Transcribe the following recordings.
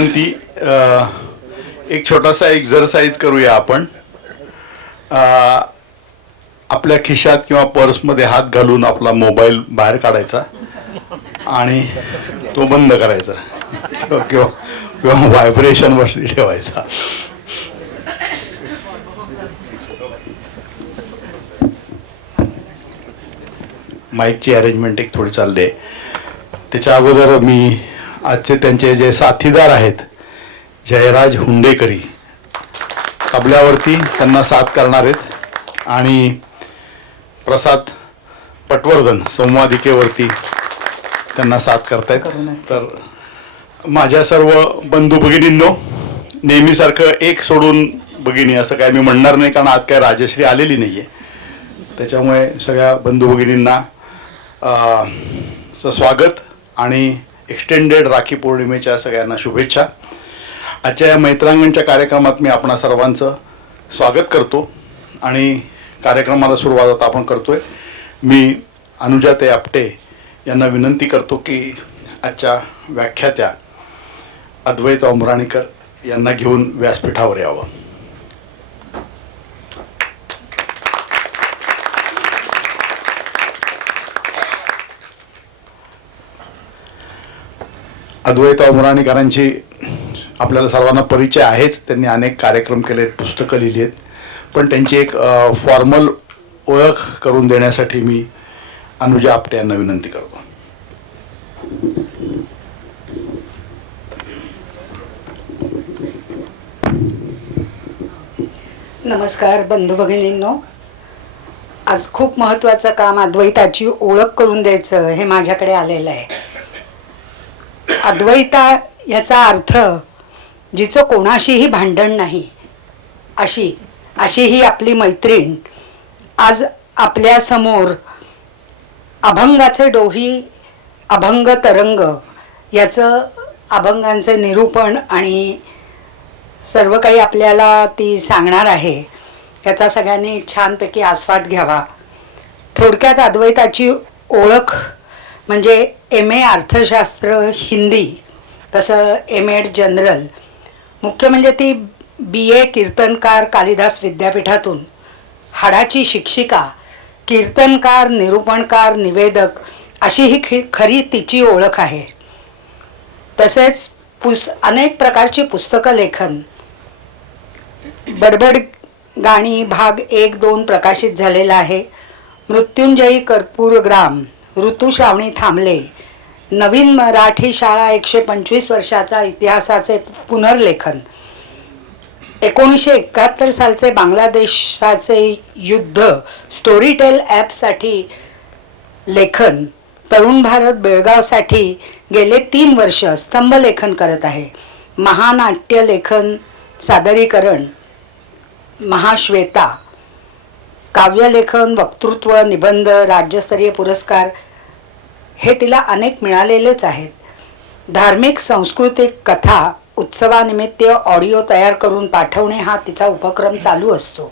विनंती, एक छोटासा एक्झरसाइज करूया आपण. आपल्या खिशात किंवा पर्समध्ये हात घालून आपला मोबाईल बाहेर काढायचा आणि तो बंद करायचा किंवा किंवा व्हायब्रेशनवरती ठेवायचा. माईकची अरेंजमेंट एक थोडी चालली आहे. त्याच्या अगोदर मी आजचे त्यांचे जे साथीदार आहेत, जयराज हुंडेकरी तबल्यावरती त्यांना साथ करणार आहेत आणि प्रसाद पटवर्धन संवादिकेवरती त्यांना साथ करतायत. तर माझ्या सर्व बंधू भगिनींनो, नेहमीसारखं एक सोडून भगिनी असं काय मी म्हणणार नाही, कारण आज काय राजश्री आलेली नाही आहे. त्याच्यामुळे सगळ्या बंधू भगिनींना स्वागत आणि एक्सटेंडेड राखी पौर्णिमेच्या सगळ्यांना शुभेच्छा. आजच्या या मैत्रांगणच्या कार्यक्रमात मी आपणा सर्वांचं स्वागत करतो आणि कार्यक्रमाला सुरुवात आता आपण करतोय. मी अनुजाताई आपटे यांना विनंती करतो की आजच्या व्याख्यात्या अद्वैत उमराणीकर यांना घेऊन व्यासपीठावर यावं. अद्वैत उमराणीकरांची आपल्याला सर्वांना परिचय आहेच. त्यांनी अनेक कार्यक्रम केलेत, पुस्तकं लिहिली आहेत, पण त्यांची एक फॉर्मल ओळख करून देण्यासाठी मी अनुजा आपटे यांना विनंती करतो. नमस्कार बंधू भगिनींनो. आज खूप महत्त्वाचं काम अद्वैताची ओळख करून द्यायचं हे माझ्याकडे आलेलं आहे. अद्वैता याचा अर्थ जिचं कोणाशीही भांडण नाही अशी ही आपली मैत्रीण आज आपल्या समोर अभंगाचे डोही, अभंग तरंग याचं अभंगांचे निरूपण आणि सर्व काही आपल्याला ती सांगणार आहे. याचा सगळ्यांनी छानपैकी आस्वाद घ्यावा. थोडक्यात अद्वैताची ओळख म्हणजे MA अर्थशास्त्र हिंदी, तसं MA जनरल. मुख्य म्हणजे ती BA कीर्तनकार कालिदास विद्यापीठातून, हाडाची शिक्षिका, कीर्तनकार, निरूपणकार, निवेदक अशी ही खरी तिची ओळख आहे. तसेच अनेक प्रकारची पुस्तकं लेखन, बडबड गाणी भाग 1-2 प्रकाशित झालेला आहे. मृत्युंजयी कर्पूरग्राम, ऋतुश्रावणी थांबले, नवीन मराठी शाळा 125 वर्षाचा इतिहासाचे पुनर्लेखन, 1971 सालचे बांगलादेशाचे युद्ध स्टोरीटेल ॲपसाठी लेखन, तरुण भारत बेळगावसाठी गेले 3 वर्ष स्तंभलेखन करत आहे. महानाट्य लेखन सादरीकरण महाश्वेता, काव्यलेखन, वक्तृत्व, निबंध, राज्यस्तरीय पुरस्कार हे तिला अनेक मिळालेलेच आहेत. धार्मिक सांस्कृतिक कथा उत्सवानिमित्त ऑडिओ तयार करून पाठवणे हा तिचा उपक्रम चालू असतो.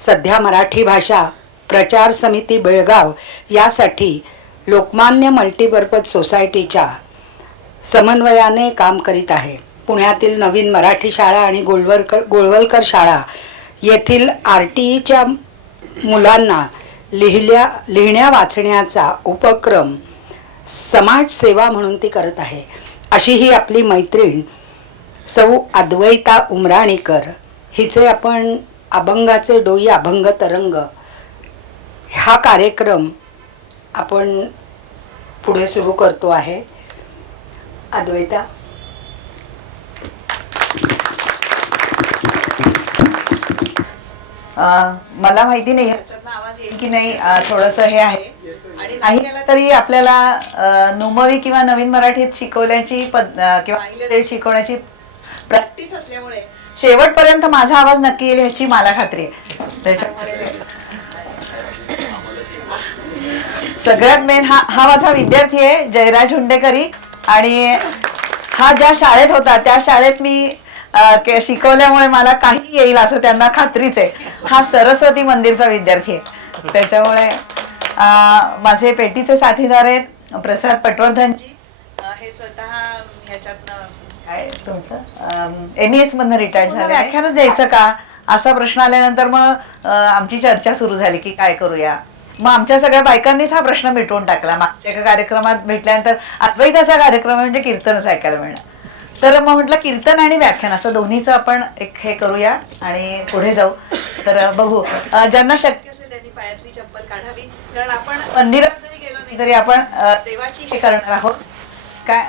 सध्या मराठी भाषा प्रचार समिती बेळगाव यासाठी लोकमान्य मल्टीपर्पज सोसायटीच्या समन्वयाने काम करीत आहे. पुण्यातील नवीन मराठी शाळा आणि गोळवलकर शाळा येथील RTEच्या मुलांना लिहिण्या वाचण्याचा उपक्रम समाजसेवा म्हणून ती करत आहे. अशी ही आपली मैत्रीण सौ अद्वैता उमराणीकर हिचे आपण अभंगाचे डोई, अभंग तरंग हा कार्यक्रम आपण पुढे सुरू करतो आहे. अद्वैता, मला माहिती नाही ह्याच्यातनं आवाज येईल की नाही, थोडंसं हे आहे. आणि नाही आला तरी आपल्याला नुमवी किंवा नवीन मराठीत शिकवण्याची किंवा अहिल्यादेवी शिकवण्याची प्रॅक्टिस असल्यामुळे शेवटपर्यंत माझा आवाज नक्की येईल ह्याची मला खात्री आहे. त्याच्यामुळे सगळ्यात मेन हा माझा विद्यार्थी आहे जयराज हुंडेकरी, आणि हा ज्या शाळेत होता त्या शाळेत मी शिकवल्यामुळे मला काही येईल असं त्यांना खात्रीच आहे. हा सरस्वती मंदिरचा विद्यार्थी आहे. त्याच्यामुळे माझे पेटीचे साथीदार आहेत प्रसाद पटवर्धनजी, हे स्वतः ह्याच्यातनं काय तुमचं MES मधनं रिटायर्ड झालं, व्याख्यानच द्यायचं का असा प्रश्न आल्यानंतर मग आमची चर्चा सुरू झाली की काय करूया. मग आमच्या सगळ्या बायकांनीच हा प्रश्न मिटवून टाकला. मागच्या एका कार्यक्रमात भेटल्यानंतर अद्वैताचा कार्यक्रम म्हणजे कीर्तनच ऐकायला मिळणार. तर मग म्हटलं कीर्तन आणि व्याख्यान असं दोन्हीचं आपण एक हे करूया आणि पुढे जाऊ. तर बघू ज्यांना शक्य असेल त्यांनी पायातली चप्पल काढावी, कारण आपण मंदिरात जरी गेलो नाही तरी आपण देवाची हे करणार आहोत. काय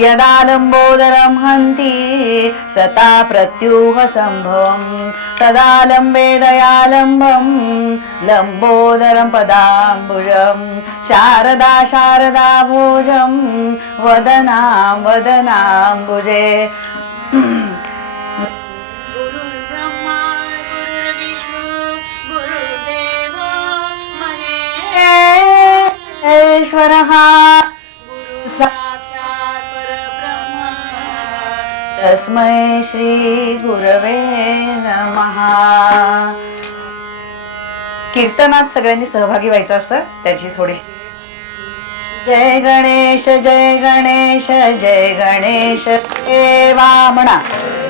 यदा लंबोदरं हन्ति सता प्रत्यूह संभवं तदा लंबे दयालंबं लंबोदरं पदाम्बुजं शारदा शारदा भोजं वदनां वदनाम्बुजे. गुरुर्ब्रह्मा गुरुर्विष्णु गुरुर्देवो महेश्वरः गुरु साक्षात् परब्रह्म तस्मै श्री गुरवे नमः. कीर्तनात सगळ्यांनी सहभागी व्हायचं असतं, त्याची थोडीशी. जय गणेश जय गणेश जय गणेश देवा म्हणा.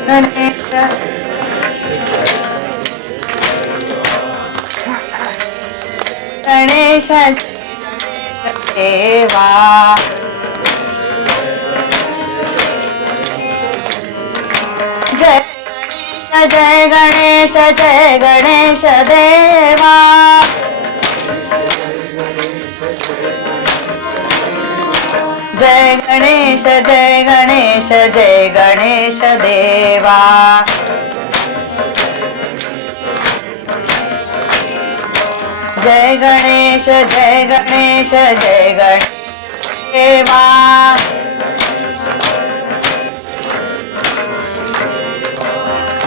गणेश गणेश देवा जय गणेश जय गणेश देवा. जय गणेश जय गणेश जय गणेश देवा. जय गणेश जय गणेश जय गणेश देवा.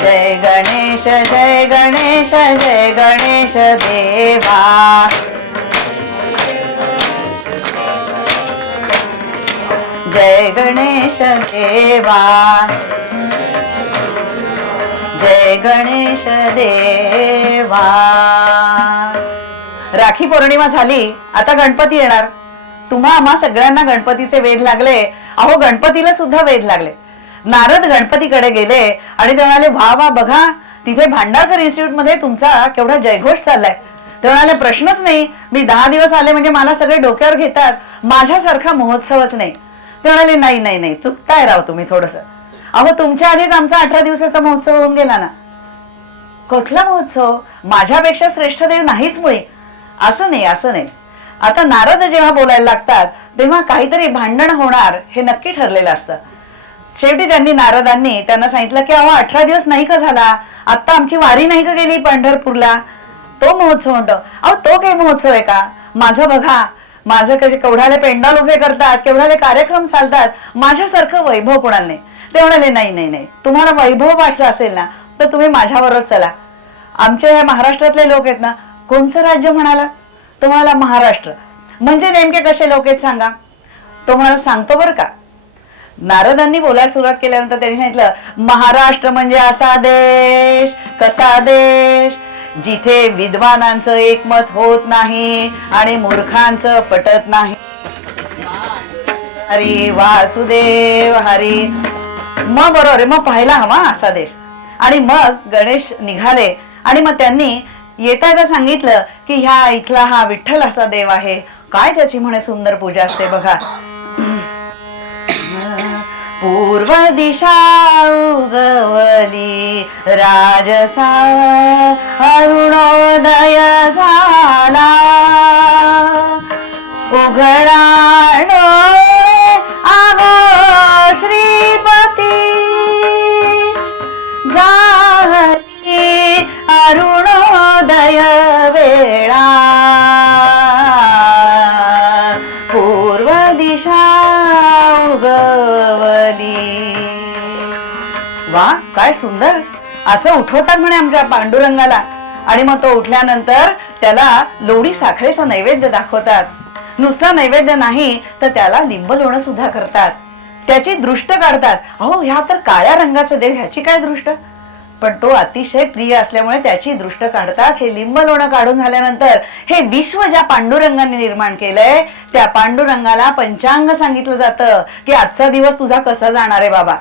जय गणेश जय गणेश जय गणेश देवा. जय गणेश देवा. जय गणेश देवा. राखी पौर्णिमा झाली, आता गणपती येणार. तुम्हा आम्हा सगळ्यांना गणपतीचे वेध लागले. अहो गणपतीला सुद्धा वेध लागले. नारद गणपतीकडे गेले आणि ते म्हणाले वा वा बघा तिथे भांडारकर इन्स्टिट्यूट मध्ये तुमचा केवढा जयघोष चाललाय. ते म्हणाले प्रश्नच नाही, मी 10 दिवस आले म्हणजे मला सगळे डोक्यावर घेतात, माझ्यासारखा महोत्सवच नाही. ते म्हणाले नाही नाही नाही चुकताय राव तुम्ही थोडस. अहो तुमच्या आधीच आमचा 18 दिवसाचा महोत्सव होऊन गेला ना. कुठला महोत्सव? माझ्यापेक्षा श्रेष्ठ देव नाहीच मुळे. असं नाही असं नाही. आता नारद जेव्हा बोलायला लागतात तेव्हा काहीतरी भांडण होणार हे नक्की ठरलेलं असतं. शेवटी नारदांनी त्यांना सांगितलं की अहो 18 दिवस नाही का झाला, आता आमची वारी नाही का गेली पंढरपूरला, तो महोत्सव म्हणतो. अहो तो काही महोत्सव आहे का? माझं बघा, माझं कसे केवढाले पेंडॉल उभे करतात, केवढाले कार्यक्रम चालतात, माझ्यासारखं वैभव कोणाला नाही. ते म्हणाले नाही नाही नाही, तुम्हाला वैभव वाटचं असेल ना तर तुम्ही माझ्याबरोबर चला. आमचे हे महाराष्ट्रातले लोक आहेत ना. कोणचं राज्य म्हणाला? तुम्हाला महाराष्ट्र म्हणजे नेमके कसे लोक आहेत सांगा. तो मला सांगतो बरं का. नारदांनी बोलायला सुरुवात केल्यानंतर त्यांनी सांगितलं महाराष्ट्र म्हणजे असा देश, कसा देश जिथे विद्वानांचं एकमत होत नाही आणि मूर्खांचं पटत नाही. हरी वासुदेव हरी. मग बरोबर आहे, मग पाहायला हवा असा देश. आणि मग गणेश निघाले आणि मग त्यांनी येता येता सांगितलं की ह्या इथला हा विठ्ठल असा देव आहे, काय त्याची म्हणे सुंदर पूजा असते बघा. पूर्व दिशा उगवली राजसा अरुणोदय झाला, उघडा डोळे आहो श्रीपती, जाहली अरुणोदय वेळा, पूर्व दिशा उगवली. वा काय सुंदर. असं उठवतात म्हणे आमच्या पांडुरंगाला. आणि मग तो उठल्यानंतर त्याला लोणी साखरेचा नैवेद्य दाखवतात. नुसता नैवेद्य नाही तर त्याला लिंब लोणं सुद्धा करतात. त्याची दृष्ट काढतात. अहो ह्या तर काळ्या रंगाचा देव, ह्याची काय दृष्ट? पण तो अतिशय प्रिय असल्यामुळे त्याची दृष्ट काढतात. हे लिंब लोणं काढून झाल्यानंतर हे विश्व ज्या पांडुरंगाने निर्माण केलंय त्या पांडुरंगाला पंचांग सांगितलं जातं की आजचा दिवस तुझा कसा जाणार आहे बाबा.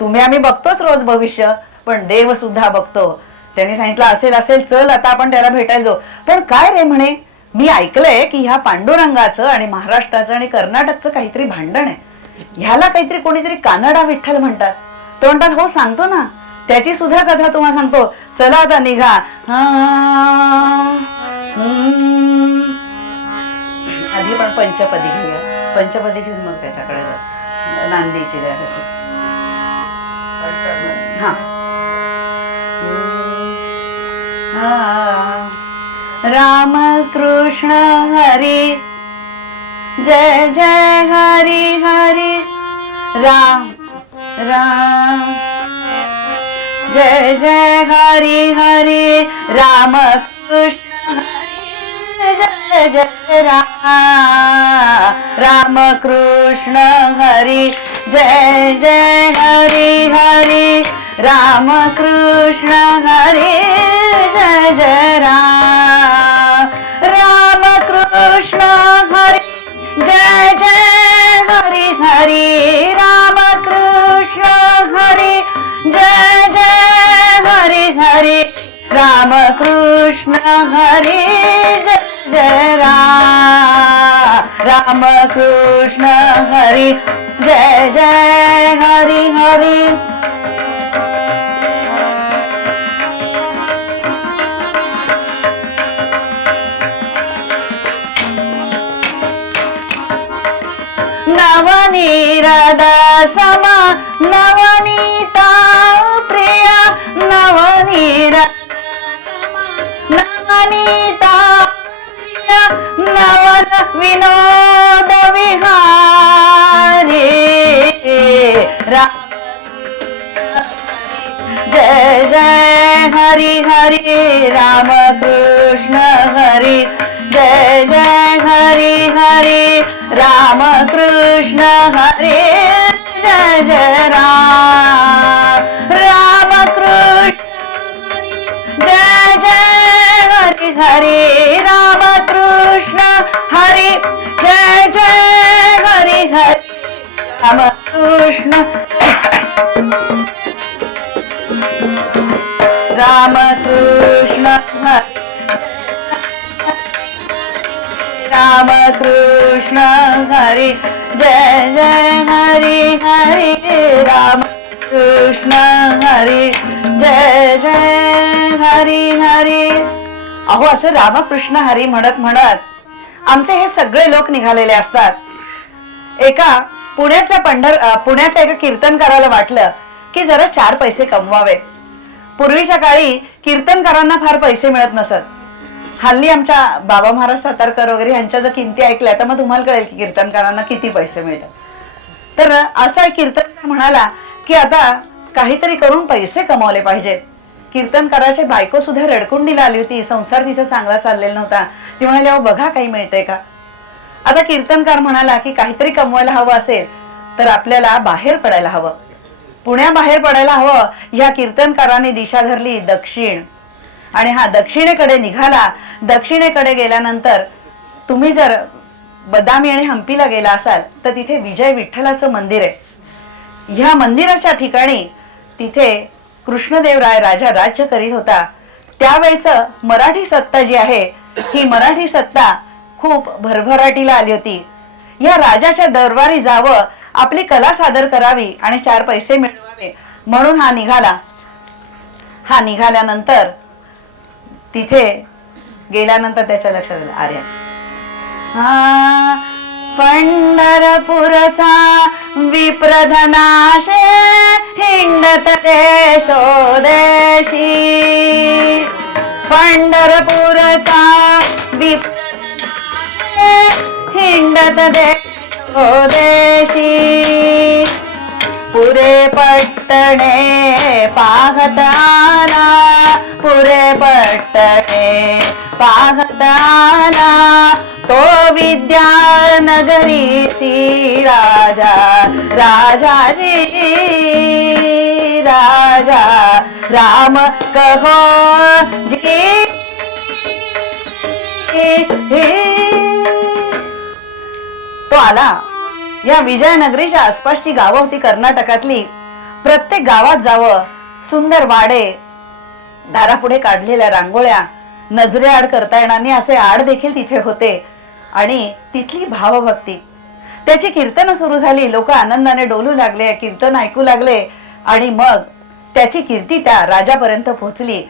तुम्ही आम्ही बघतोच रोज भविष्य, पण देव सुद्धा बघतो. त्यांनी सांगितलं असेल असेल, चल आता आपण त्याला भेटायला जाऊ. पण काय रे म्हणे, मी ऐकलंय की ह्या पांडुरंगाचं आणि महाराष्ट्राचं आणि कर्नाटकचं काहीतरी भांडण आहे. ह्याला काहीतरी कोणीतरी कानडा विठ्ठल म्हणतात. तो म्हणतात हो सांगतो ना, त्याची सुद्धा कथा तुम्हाला सांगतो. चला आता निघा. आधी पण पंचपदी घेऊया. पंचपदी घेऊन मग त्याच्याकडे जाऊ. नांदीची द्यायची. हा राम कृष्ण हरी जय जय हरी हरी राम राम जय जय हरी हरी राम कृष्ण हरी जय जय राम कृष्ण हरी जय जय हरी हरी राम कृष्ण हरी जय जय राम कृष्ण हरी जय जय हरी हरी राम कृष्ण हरी जय जय हरी हरी राम कृष्ण हरी जय जय राम कृष्ण हरी जय जय हरी हरी. नवनीरद सम नवनीता प्रिया नवनीरद सम नवनीता प्रिया नवन विनोद विहारी राम जय जय हरी हरी राम कृष्ण हरी जय जय हरी हरी राम कृष्ण हरी जय जय राम कृष्ण जय जय हरी हरी राम कृष्ण हरी जय जय हरी हरी राम कृष्ण राम कृष्ण हरी राम कृष्ण हरी जय जय हरी हरी राम कृष्ण हरी जय जय हरी हरी. अहो असं रामकृष्ण हरी म्हणत म्हणत आमचे हे सगळे लोक निघालेले असतात. पुण्यातल्या एका कीर्तनकाराला वाटलं की जरा 4 पैसे कमवावे. पूर्वीच्या काळी कीर्तनकारांना फार पैसे मिळत नसत. हल्ली आमच्या बाबा महाराज सातारकर वगैरे ह्यांच्या जर किमती ऐकल्या तर मग तुम्हाला कळेल की कीर्तनकारांना किती पैसे मिळतात. तर असा एक कीर्तनकार म्हणाला की आता काहीतरी करून पैसे कमावले पाहिजे. कीर्तनकाराची बायको सुद्धा रडकुंडीला आली होती. संसार तिचा चांगला चाललेला नव्हता. ती म्हणाली अहो बघा काही मिळतंय का. आता कीर्तनकार म्हणाला की काहीतरी कमवायला हवं असेल तर आपल्याला बाहेर पडायला हवं. पुण्याबाहेर पडायला हवं. ह्या कीर्तनकाराने दिशा धरली दक्षिण आणि हा दक्षिणेकडे निघाला. दक्षिणेकडे गेल्यानंतर तुम्ही जर बदामी आणि हंपीला गेला असाल तर तिथे विजय विठ्ठलाचं मंदिर आहे. ह्या मंदिराच्या ठिकाणी तिथे कृष्णदेवराय राजा राज्य करीत होता. त्यावेळचं मराठी सत्ता जी आहे ही मराठी सत्ता खूप भरभराटीला आली होती. या राजाच्या दरबारी जावं, आपली कला सादर करावी आणि 4 पैसे मिळवावे म्हणून हा निघाला. हा निघाल्यानंतर तिथे गेल्यानंतर त्याच्या लक्षात आलं आर्या पंढरपूरचा विप्रधनाशे हिंडत देशोदेशी. पंढरपूरचा विप्रधनाशे हिंडत देशोदेशी. पुरे पट्टणे पाहत आला, पुरे पट्टणे पाहत आला, तो विद्यानगरीची राजा राजाजी राजा राम कहो जी तो आला. या विजयनगरीच्या आसपासची गावं होती कर्नाटकातली. प्रत्येक गावात जावं, सुंदर वाडे, दारापुढे काढलेल्या रांगोळ्या, नजरे आड करता येणार नाही असे आड देखील तिथे होते. आणि तिथली भावभक्ती, त्याची कीर्तन सुरू झाली. लोक आनंदाने डोलू लागले, कीर्तन ऐकू लागले. आणि मग त्याची कीर्ती त्या राजापर्यंत पोहोचली.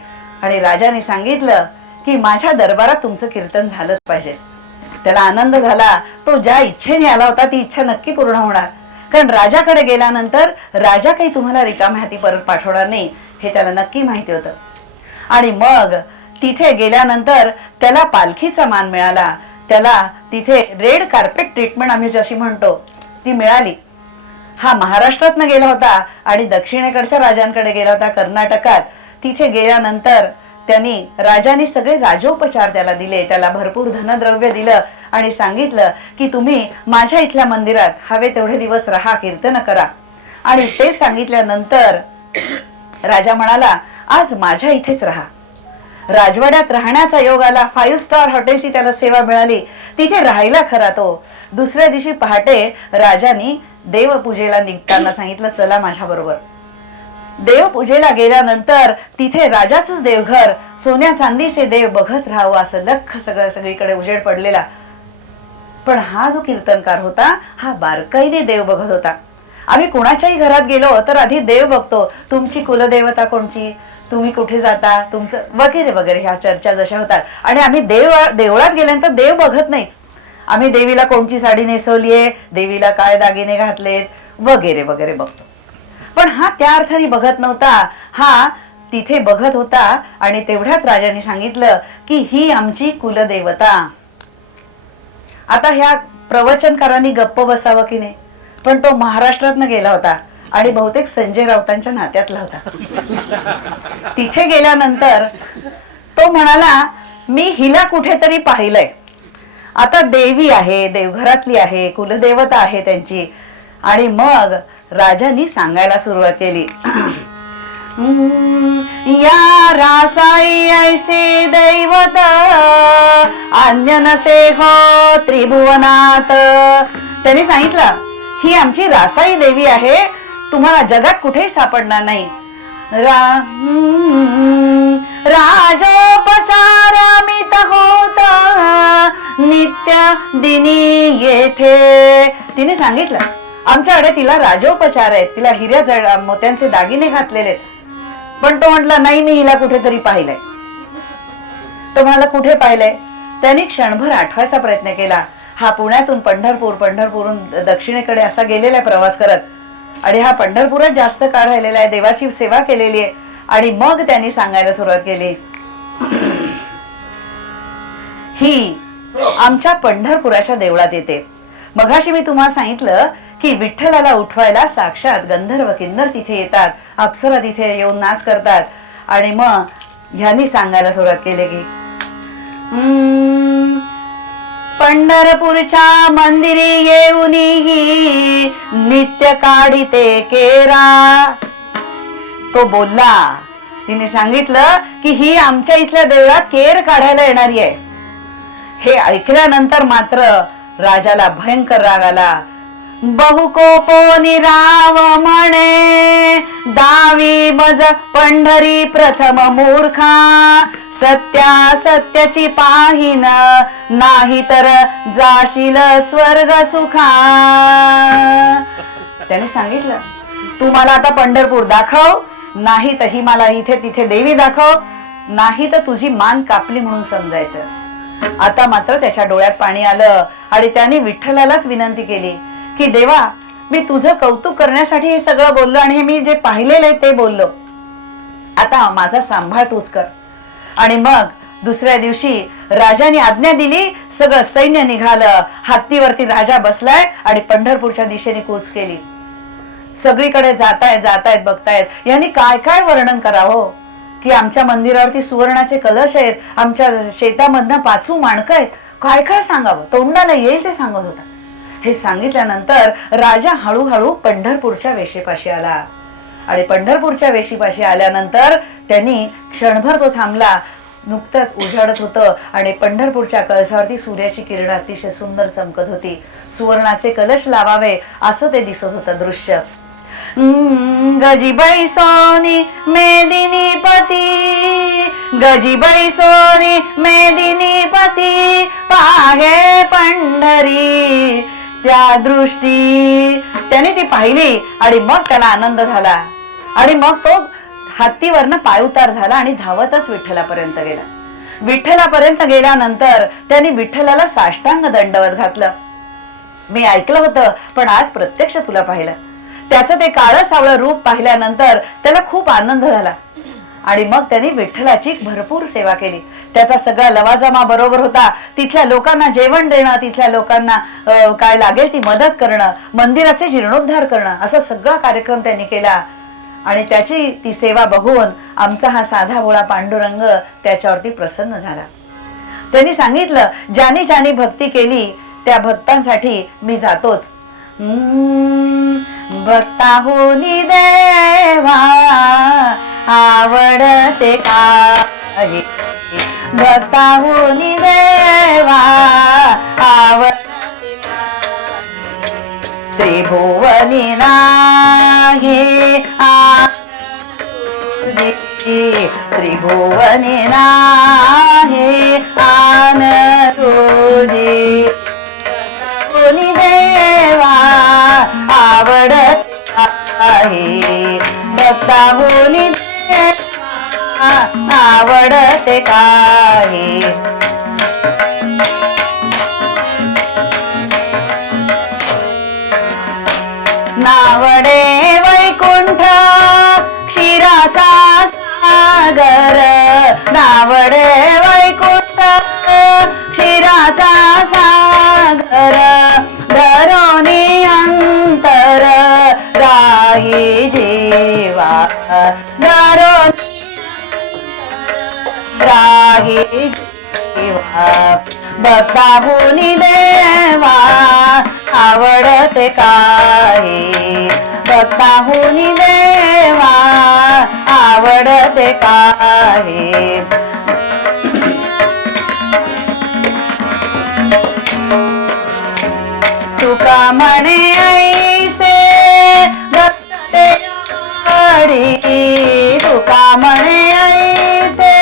आणि राजाने सांगितलं की माझ्या दरबारात तुमचं कीर्तन झालंच पाहिजे. त्याला आनंद झाला. तो ज्या इच्छेने आला होता ती इच्छा नक्की पूर्ण होणार, कारण राजाकडे गेल्यानंतर राजा काही तुम्हाला रिकाम्या हाती परत पाठवणार नाही हे त्याला नक्की माहिती होतं. आणि मग तिथे गेल्यानंतर त्याला पालखीचा मान मिळाला. त्याला तिथे रेड कार्पेट ट्रीटमेंट आम्ही जशी म्हणतो ती मिळाली. हा महाराष्ट्रातनं गेला होता आणि दक्षिणेकडच्या राजांकडे गेला होता कर्नाटकात. तिथे गेल्यानंतर राजाने सगळे राजोपचार त्याला दिले. त्याला भरपूर धनद्रव्य दिलं आणि सांगितलं की तुम्ही माझ्या इथल्या मंदिरात हवे तेवढे दिवस राहा, कीर्तन करा. आणि ते सांगितल्यानंतर राजा म्हणाला आज माझ्या इथेच राहा. राजवाड्यात राहण्याचा योग आला. 5 स्टार हॉटेलची त्याला सेवा मिळाली. तिथे राहिला खरा तो. दुसऱ्या दिवशी पहाटे राजाने देवपूजेला निघताना सांगितलं चला माझ्या बरोबर. देवपूजेला गेल्यानंतर तिथे राजाचंच देवघर, सोन्या चांदीचे देव बघत राहावं असं लख सगळीकडे उजेड पडलेला. पण हा जो कीर्तनकार होता हा बारकाईने देव बघत होता. आम्ही कुणाच्याही घरात गेलो तर आधी देव बघतो. तुमची कुलदेवता कोणची, तुम्ही कुठे जाता, तुमचं वगैरे वगैरे ह्या चर्चा जशा होतात. आणि आम्ही देवळात गेल्यानंतर देव बघत नाहीच. आम्ही देवीला कोणची साडी नेसवलीये, देवीला काय दागिने घातलेत वगैरे वगैरे बघतो. पण हा त्या अर्थाने बघत नव्हता. हा तिथे बघत होता. आणि तेवढ्यात राजाने सांगितलं की ही आमची कुलदेवता. आता ह्या प्रवचनकारांनी गप्प बसावं की नाही, पण तो महाराष्ट्रातनं गेला होता आणि बहुतेक संजय राऊतांच्या नात्यातला होता. तिथे गेल्यानंतर तो म्हणाला मी हिला कुठेतरी पाहिलंय. आता देवी आहे, देवघरातली आहे, कुलदेवता आहे त्यांची. आणि मग राजांनी सांगायला सुरुवात केली या रासाई ऐसे दैवत अन्य नसे हो त्रिभुवनात. त्यांनी सांगितलं ही आमची रासाई देवी आहे, तुम्हाला जगात कुठेही सापडणार नाही. राजोपचारामित होत नित्य दिनी येथे. तिने सांगितलं आमच्याकडे तिला राजोपचार आहेत, तिला हिऱ्या मोत्यांचे दागिने घातलेले आहेत. पण तो म्हटला नाही मी हिला कुठेतरी पाहिलंय. तो म्हणाला कुठे पाहिलंय. त्यांनी क्षणभर आठवायचा प्रयत्न केला. हा पुण्यातून पंढरपूरहून दक्षिणेकडे असा गेलेला आहे प्रवास करत. आणि हा पंढरपुरात जास्त काळ राहिलेला आहे, देवाची सेवा केलेली आहे. आणि मग त्यांनी सांगायला सुरुवात केली ही आमच्या पंढरपुराच्या देवळात येते. मगाशी मी तुम्हाला सांगितलं की विठ्ठलाला उठवायला साक्षात गंधर्व किन्नर तिथे येतात, अप्सरा तिथे येऊन नाच करतात. आणि मग ह्यांनी सांगायला सुरुवात केली की पंढरपूरच्या मंदिरी येऊनही नित्य काढिते केरा. तो बोलला. तिने सांगितलं की ही आमच्या इथल्या देवळात केर काढायला येणारी आहे. हे ऐकल्यानंतर मात्र राजाला भयंकर राग आला. बहुकोपो निराव म्हणे दावी मज पंढरी प्रथम मूर्खा सत्याची पाहिन नाही तर जाशील स्वर्ग सुखा. त्याने सांगितलं तू मला आता पंढरपूर दाखव, नाही तर ही मला इथे तिथे देवी दाखव, नाही तर तुझी मान कापली म्हणून समजायचं. आता मात्र त्याच्या डोळ्यात पाणी आलं आणि त्याने विठ्ठलालाच विनंती केली की देवा मी तुझं कौतुक करण्यासाठी हे सगळं बोललो आणि हे मी जे पाहिलेलं आहे ते बोललो, आता माझा सांभाळ तूच कर. आणि मग दुसऱ्या दिवशी राजाने आज्ञा दिली, सगळं सैन्य निघालं. हत्तीवरती राजा बसलाय आणि पंढरपूरच्या दिशेने कूच केली. सगळीकडे जातायत बघतायत. यांनी काय काय वर्णन करावं की आमच्या मंदिरावरती सुवर्णाचे कलश आहेत, आमच्या शेतामधनं 5 माणकं आहेत, काय काय सांगावं, तोंडाला येईल ते सांगत होता. हे सांगितल्यानंतर राजा हळूहळू पंढरपूरच्या वेशेपाशी आला. आणि पंढरपूरच्या वेशीपाशी आल्यानंतर त्यांनी क्षणभर तो थांबला. नुकतंच उजाडत होतं आणि पंढरपूरच्या कळसावरती सूर्याची किरण अतिशय सुंदर चमकत होती. सुवर्णाचे कलश लावावे असं ते दिसत होतं दृश्य. गजीबाई सोनी मेदिनीपती, गजीबाई सोनी मेदिनीपती, पाहे पंढरी त्या दृष्टी. त्याने ती पाहिली आणि मग त्याला आनंद झाला आणि मग तो हत्तीवरनं पायउतार झाला आणि धावतच विठ्ठलापर्यंत गेला. विठ्ठलापर्यंत गेल्यानंतर त्यांनी विठ्ठलाला साष्टांग दंडवत घातलं. मी ऐकलं होतं पण आज प्रत्यक्ष तुला पाहिलं. त्याचं ते काळं सावळं रूप पाहिल्यानंतर त्याला खूप आनंद झाला आणि मग त्यांनी विठ्ठलाची भरपूर सेवा केली. त्याचा सगळा लवाजमा बरोबर होता. तिथल्या लोकांना जेवण देणं, तिथल्या लोकांना काय लागेल ती मदत करणं, मंदिराचे जीर्णोद्धार करणं, असा सगळा कार्यक्रम त्यांनी केला. आणि त्याची ती सेवा बघून आमचा हा साधा भोळा पांडुरंग त्याच्यावरती प्रसन्न झाला. त्यांनी सांगितलं, ज्याने ज्याने भक्ती केली त्या भक्तांसाठी मी जातोच. भक्ताहुनी देवा आवडते काही, भक्ताहुनी देवा आवडते त्रिभुवनी नाही त्रिभुवनी नाही आन तुझी, भक्ताहुनी देवा आवडते काही, भक्ताहुनी देवा आवडते काही. नावडे वैकुंठ क्षीराचा सागर, नावडे वैकुंठ क्षीराचा सागर, धरोनी अंतर राही जीवा, धरोनी राही जीवा. भक्ताहुनी देवा आवडते काही, भक्ताहुनी देवा आवडते काही. तुका म्हणे ऐसे भक्ते आवडी, तुका म्हणे ऐसे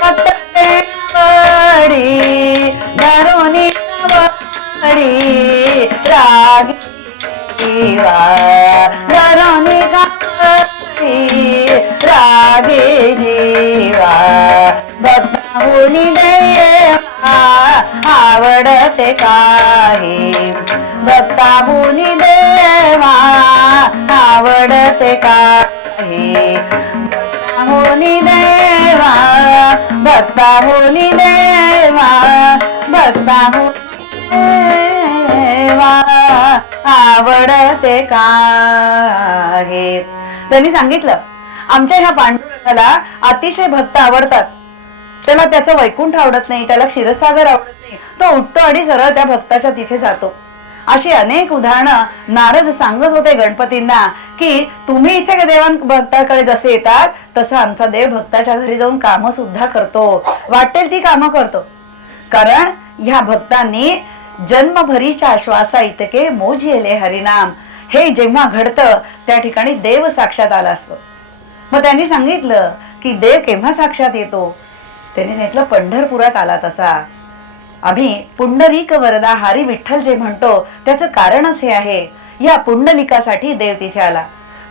भक्ते आवडी, धरुनी आवडी रागी जीवा, धरुनी आवडी रागी जीवा. भक्ताहुनी देवा आवडते काही, भक्ताहुनी देवा आवडते काही, भक्ताहुनी देवा, भक्ताहुनी देवा, भक्ताहुनी देवा आवडते काही. त्यांनी सांगितलं, आमच्या ह्या पांडुरंगाला अतिशय भक्त आवडतात. त्याला त्याचं वैकुंठ आवडत नाही, त्याला क्षीरसागर आवडत नाही. तो उठतो आणि सरळ त्या भक्ताच्या तिथे जातो. अशी अनेक उदाहरणं नारद सांगत होते गणपतींना की तुम्ही इथे देवान भक्ताकडे जसे येतात तसं आमचा देव भक्ताच्या घरी जाऊन कामं सुद्धा करतो, वाटेल ती कामं करतो. कारण ह्या भक्तांनी जन्मभरीच्या श्वासा इतके मोज येले हरिनाम, हे जेव्हा घडतं त्या ठिकाणी देव साक्षात आला असतो. मग त्यांनी सांगितलं की देव केव्हा साक्षात येतो. त्यांनी सांगितलं पंढरपुरात आला तसा. आम्ही पुंडलिक वरदा हरी विठ्ठल जे म्हणतो त्याचं कारणच हे आहे, या पुंडलिकासाठी देव तिथे आला.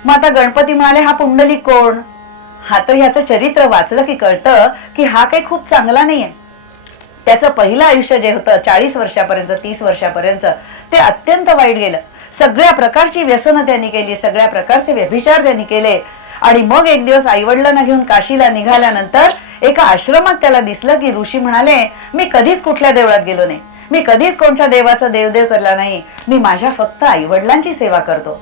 मग आता गणपती म्हणाले हा पुंडलिक कोण. हा तर ह्याचं चरित्र वाचलं की कळतं की हा काही खूप चांगला नाहीये. त्याचं पहिलं आयुष्य जे होतं 40 वर्षापर्यंत 30 वर्षापर्यंत ते अत्यंत वाईट गेलं. सगळ्या प्रकारची व्यसनं त्यांनी केली, सगळ्या प्रकारचे व्यभिचार त्यांनी केले. आणि मग एक दिवस आईवडिलांना घेऊन काशीला निघाल्यानंतर एका आश्रमात त्याला दिसलं की ऋषी म्हणाले, मी कधीच कुठल्या देवळात गेलो नाही, मी कधीच कोणत्या देवाचा देवदेव करला नाही, मी माझ्या फक्त आईवडिलांची सेवा करतो.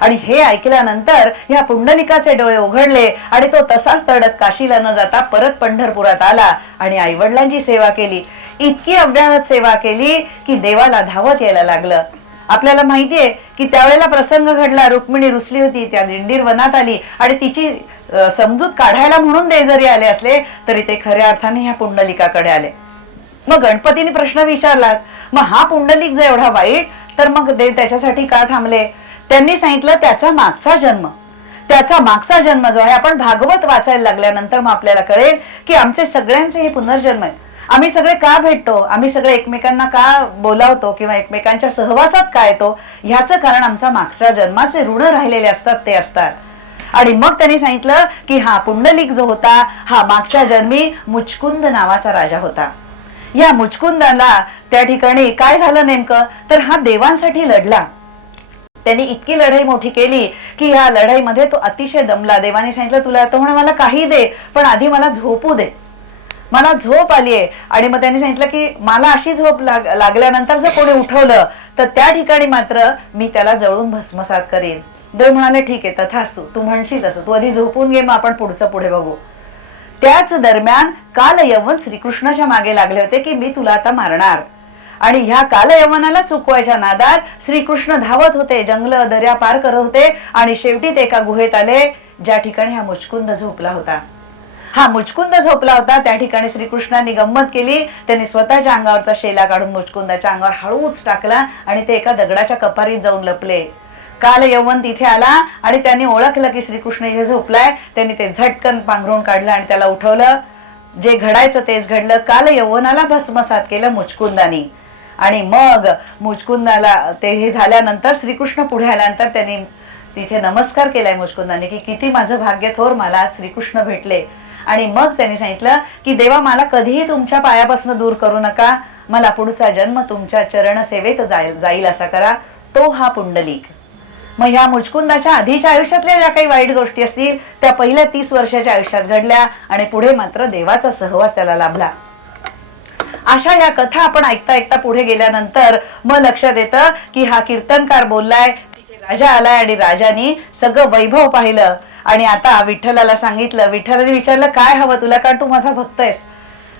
आणि हे ऐकल्यानंतर ह्या पुंडलिकाचे डोळे उघडले आणि तो तसाच तडक काशीला न जाता परत पंढरपुरात आला आणि आईवडिलांची सेवा केली. इतकी अव्याहत सेवा केली की देवाला धावत यायला लागलं. आपल्याला माहितीये की त्यावेळेला प्रसंग घडला, रुक्मिणी रुसली होती, त्या दिंडीर वनात आली आणि तिची समजूत काढायला म्हणून ते जरी आले असले तरी ते खऱ्या अर्थाने ह्या पुंडलिकाकडे आले. मग गणपतीने प्रश्न विचारला, मग हा पुंडलिक जर एवढा वाईट तर मग देव त्याच्यासाठी का थांबले? त्यांनी सांगितलं त्याचा मागचा जन्म जो आहे, आपण भागवत वाचायला लागल्यानंतर मग आपल्याला कळेल की आमचे सगळ्यांचे हे पुनर्जन्म आहेत. आम्ही सगळे का भेटतो, आम्ही सगळे एकमेकांना का बोलावतो किंवा एकमेकांच्या सहवासात का येतो, ह्याचं कारण आमचा मागच्या जन्माचे ऋण राहिलेले असतात ते असतात. आणि मग त्यांनी सांगितलं की हा पुंडलिक जो होता हा मागच्या जन्मी मुचकुंद नावाचा राजा होता. या मुचकुंदाला त्या ठिकाणी काय झालं नेमकं तर हा देवांसाठी लढला. त्यांनी इतकी लढाई मोठी केली की ह्या लढाईमध्ये तो अतिशय दमला. देवाने सांगितलं तुला तो म्हणे मला काही दे पण आधी मला झोपू दे, मला झोप आलीये. आणि मग त्यांनी सांगितलं की मला अशी झोप लागल्यानंतर जर कोणी उठवलं तर त्या ठिकाणी मात्र मी त्याला जळून भस्मसात करेन. देव म्हणाले ठीक आहे तथास्तु, तू म्हणशील तसं, तू आधी झोपून घे, मग आपण पुढचं पुढे बघू. त्याच दरम्यान काल यवन श्रीकृष्णाच्या मागे लागले होते की मी तुला आता मारणार. आणि ह्या काल यवनाला चुकवायच्या नादात श्रीकृष्ण धावत होते, जंगल दर्या पार करत होते आणि शेवटी ते एका गुहेत आले ज्या ठिकाणी हा मुचकुंद झोपला होता. त्या ठिकाणी श्रीकृष्णांनी गंमत केली. त्यांनी स्वतःच्या अंगावरचा शेला काढून मुचकुंदाच्या अंगावर हळूच टाकला आणि ते एका दगडाच्या कपारीत जाऊन लपले. काल यवन तिथे आला आणि त्यांनी ओळखलं की श्रीकृष्ण इथे झोपलाय. त्यांनी ते झटकन पांघरून काढलं आणि त्याला उठवलं. जे घडायचं तेच घडलं. काल यवनाला भस्मसात केलं मुचकुंदानी. आणि मग मुचकुंदाला ते हे झाल्यानंतर श्रीकृष्ण पुढे आल्यानंतर त्यांनी तिथे नमस्कार केलाय मुचकुंदाने की किती माझं भाग्य थोर, मला आज श्रीकृष्ण भेटले. आणि मग त्यांनी सांगितलं की देवा मला कधीही तुमच्या पायापासून दूर करू नका, मला पुढचा जन्म तुमच्या चरण सेवेत जाईल असा करा. तो हा पुंडलिक. मग ह्या मुचकुंदाच्या आधीच्या आयुष्यातल्या ज्या काही वाईट गोष्टी असतील त्या पहिल्या 30 वर्षाच्या आयुष्यात घडल्या आणि पुढे मात्र देवाचा सहवास त्याला लाभला. अशा या कथा आपण ऐकता ऐकता पुढे गेल्यानंतर मग लक्षात येतं की हा कीर्तनकार बोललाय, तिथे राजा आलाय आणि राजाने सगळं वैभव पाहिलं. आणि आता विठ्ठलाला सांगितलं, विठ्ठलाने विचारलं काय हवं तुला, कारण तू माझा भक्त आहेस.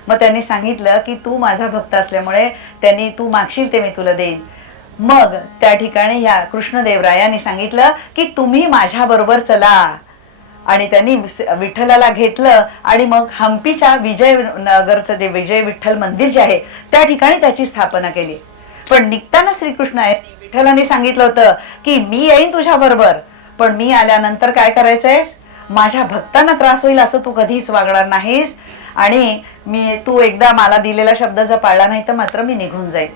मग त्यांनी सांगितलं की तू माझा भक्त असल्यामुळे त्यांनी तू मागशील ते मी तुला देईन. मग त्या ठिकाणी या कृष्णदेवरायांनी सांगितलं की तुम्ही माझ्या बरोबर चला. आणि त्यांनी विठ्ठलाला घेतलं आणि मग हम्पीच्या विजयनगरचं जे विजय विठ्ठल मंदिर जे आहे त्या ठिकाणी त्याची स्थापना केली. पण निघताना श्रीकृष्ण विठ्ठलाने सांगितलं होतं की मी येईन तुझ्या बरोबर, पण मी आल्यानंतर काय करायचंयस, माझ्या भक्तांना त्रास होईल असं तू कधीच वागणार नाहीस. आणि तू एकदा मला दिलेला शब्द जर पाळला नाही तर मात्र मी निघून जाईल.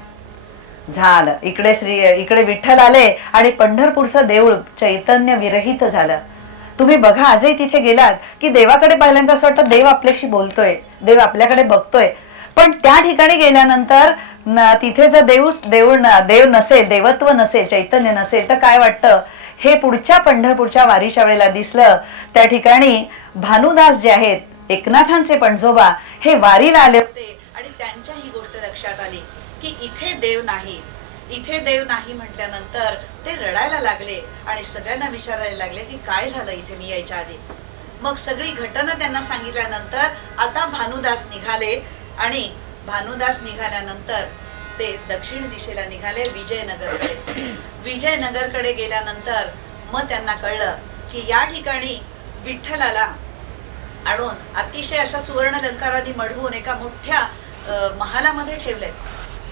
झालं. इकडे विठ्ठल आले आणि पंढरपूरचं देऊळ चैतन्य विरहित झालं. तुम्ही बघा आजही तिथे गेलात की देवाकडे पाहिल्यानंतर असं वाटतं देव आपल्याशी बोलतोय, देव आपल्याकडे बघतोय. पण त्या ठिकाणी गेल्यानंतर तिथे जर देव नसेल, देवत्व नसेल, चैतन्य नसेल तर काय वाटतं, हे पुढच्या पंढरपूरच्या वारीच्या वेळेला दिसलं. त्या ठिकाणी भानुदास जे आहेत एकनाथांचे पणजोबा हे वारीला आले होते आणि त्यांच्या ही गोष्ट लक्षात आली की इथे देव नाही म्हटल्यानंतर ते रडायला लागले आणि सगळ्यांना विचारायला लागले की काय झालं इथे मी यायच्या आधी. मग सगळी घटना त्यांना सांगितल्यानंतर आता भानुदास निघाले आणि भानुदास निघाल्यानंतर ते दक्षिण दिशेला निघाले विजयनगरकडे. विजयनगरकडे गेल्यानंतर मग त्यांना कळलं की या ठिकाणी विठ्ठलाला आणून अतिशय असा सुवर्ण अलंकाराने मढवून एका मोठ्या महालामध्ये ठेवलंय.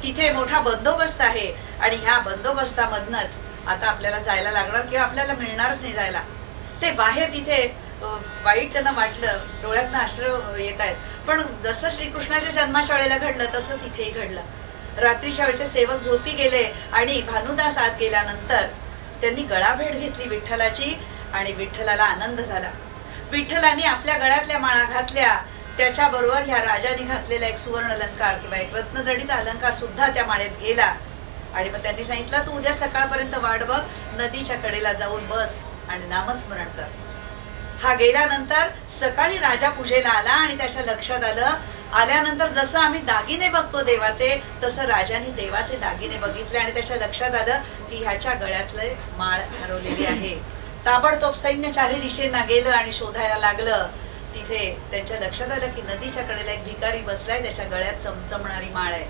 तिथे मोठा बंदोबस्त आहे आणि ह्या बंदोबस्तामधनच आता आपल्याला जायला लागणार किंवा आपल्याला मिळणारच नाही जायला. ते बाहेर तिथे वाईट त्यांना वाटलं, डोळ्यातनं अश्रू येत आहेत. पण जसं श्रीकृष्णाच्या जन्माच्या वेळेला घडलं तसंच इथेही घडलं. रात्रीच्या वेळचे सेवक झोपी गेले आणि भानुदास आत गेल्यानंतर त्यांनी गळाभेट घेतली विठ्ठलाची आणि विठ्ठलाला आनंद झाला. विठ्ठलाने आपल्या गळ्यातल्या माळा घातल्या, त्याच्याबरोबर ह्या राजाने घातलेला एक सुवर्ण अलंकार किंवा एक रत्नजडित अलंकार सुद्धा त्या माळेत गेला. आणि मग त्यांनी सांगितलं तू उद्या सकाळपर्यंत वाट बघ, नदीच्या कडेला जाऊन बस आणि नामस्मरण कर. हा गेल्यानंतर सकाळी राजा पूजेला आला आणि त्याच्या लक्षात आल्यानंतर जसं आम्ही दागिने बघतो देवाचे तसं राजाने देवाचे दागिने बघितले आणि त्याच्या लक्षात आलं की ह्याच्या गळ्यातले माळ हरवलेली आहे. ताबडतोब सैन्य चारही दिशेना गेलं आणि शोधायला लागलं. तिथे त्यांच्या लक्षात आलं की नदीच्या कडेला एक भिकारी बसलाय, त्याच्या गळ्यात चमचमणारी माळ आहे.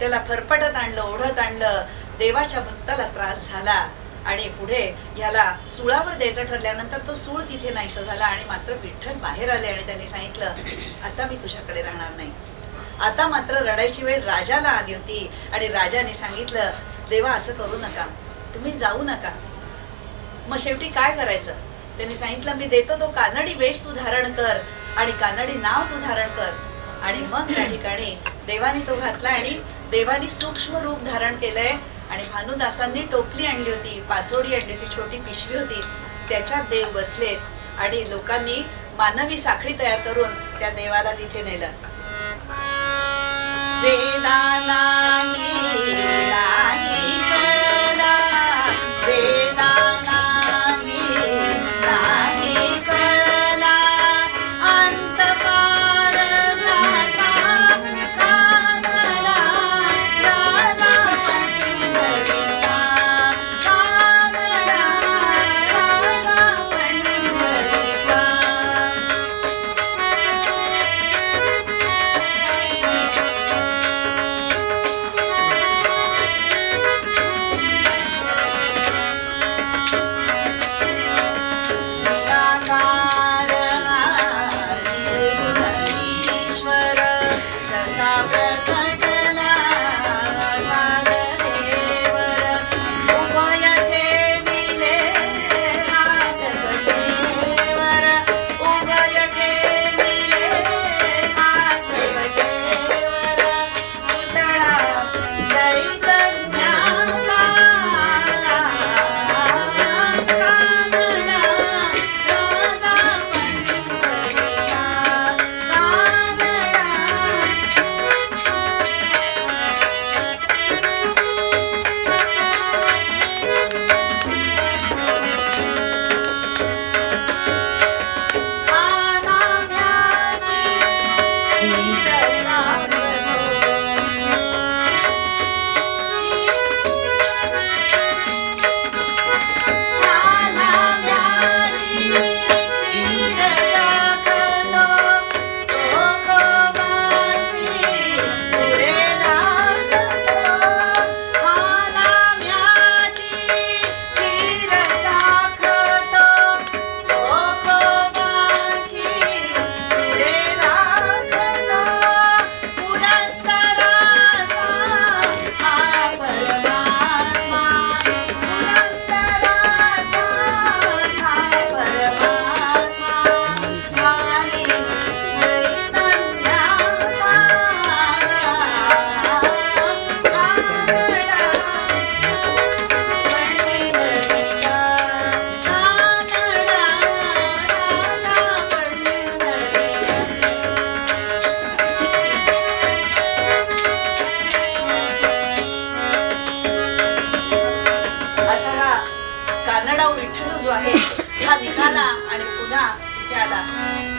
त्याला फरफटत आणलं, ओढत आणलं. देवाच्या भक्ताला त्रास झाला आणि पुढे ह्याला सुळावर द्यायचं ठरल्यानंतर तो सूळ तिथे नाहीसा झाला आणि मात्र विठ्ठल बाहेर आले आणि त्यांनी सांगितलं, आता मी तुझ्याकडे राहणार नाही. आता मात्र रडायची वेळ राजाला आली होती आणि राजाने सांगितलं, देवा असं करू नका, तुम्ही जाऊ नका. मग शेवटी काय करायचं? त्यांनी सांगितलं, मी देतो तो कानडी वेश तू धारण कर आणि कानडी नाव तू धारण कर. आणि मग त्या ठिकाणी देवाने तो घातला आणि देवानी सूक्ष्म रूप धारण केलंय आणि भानुदासांनी टोपली आणली होती, पासोडी आणली होती, छोटी पिशवी होती, त्याच्यात देव बसलेत आणि लोकांनी मानवी साखळी तयार करून त्या देवाला तिथे नेलं. वेदाला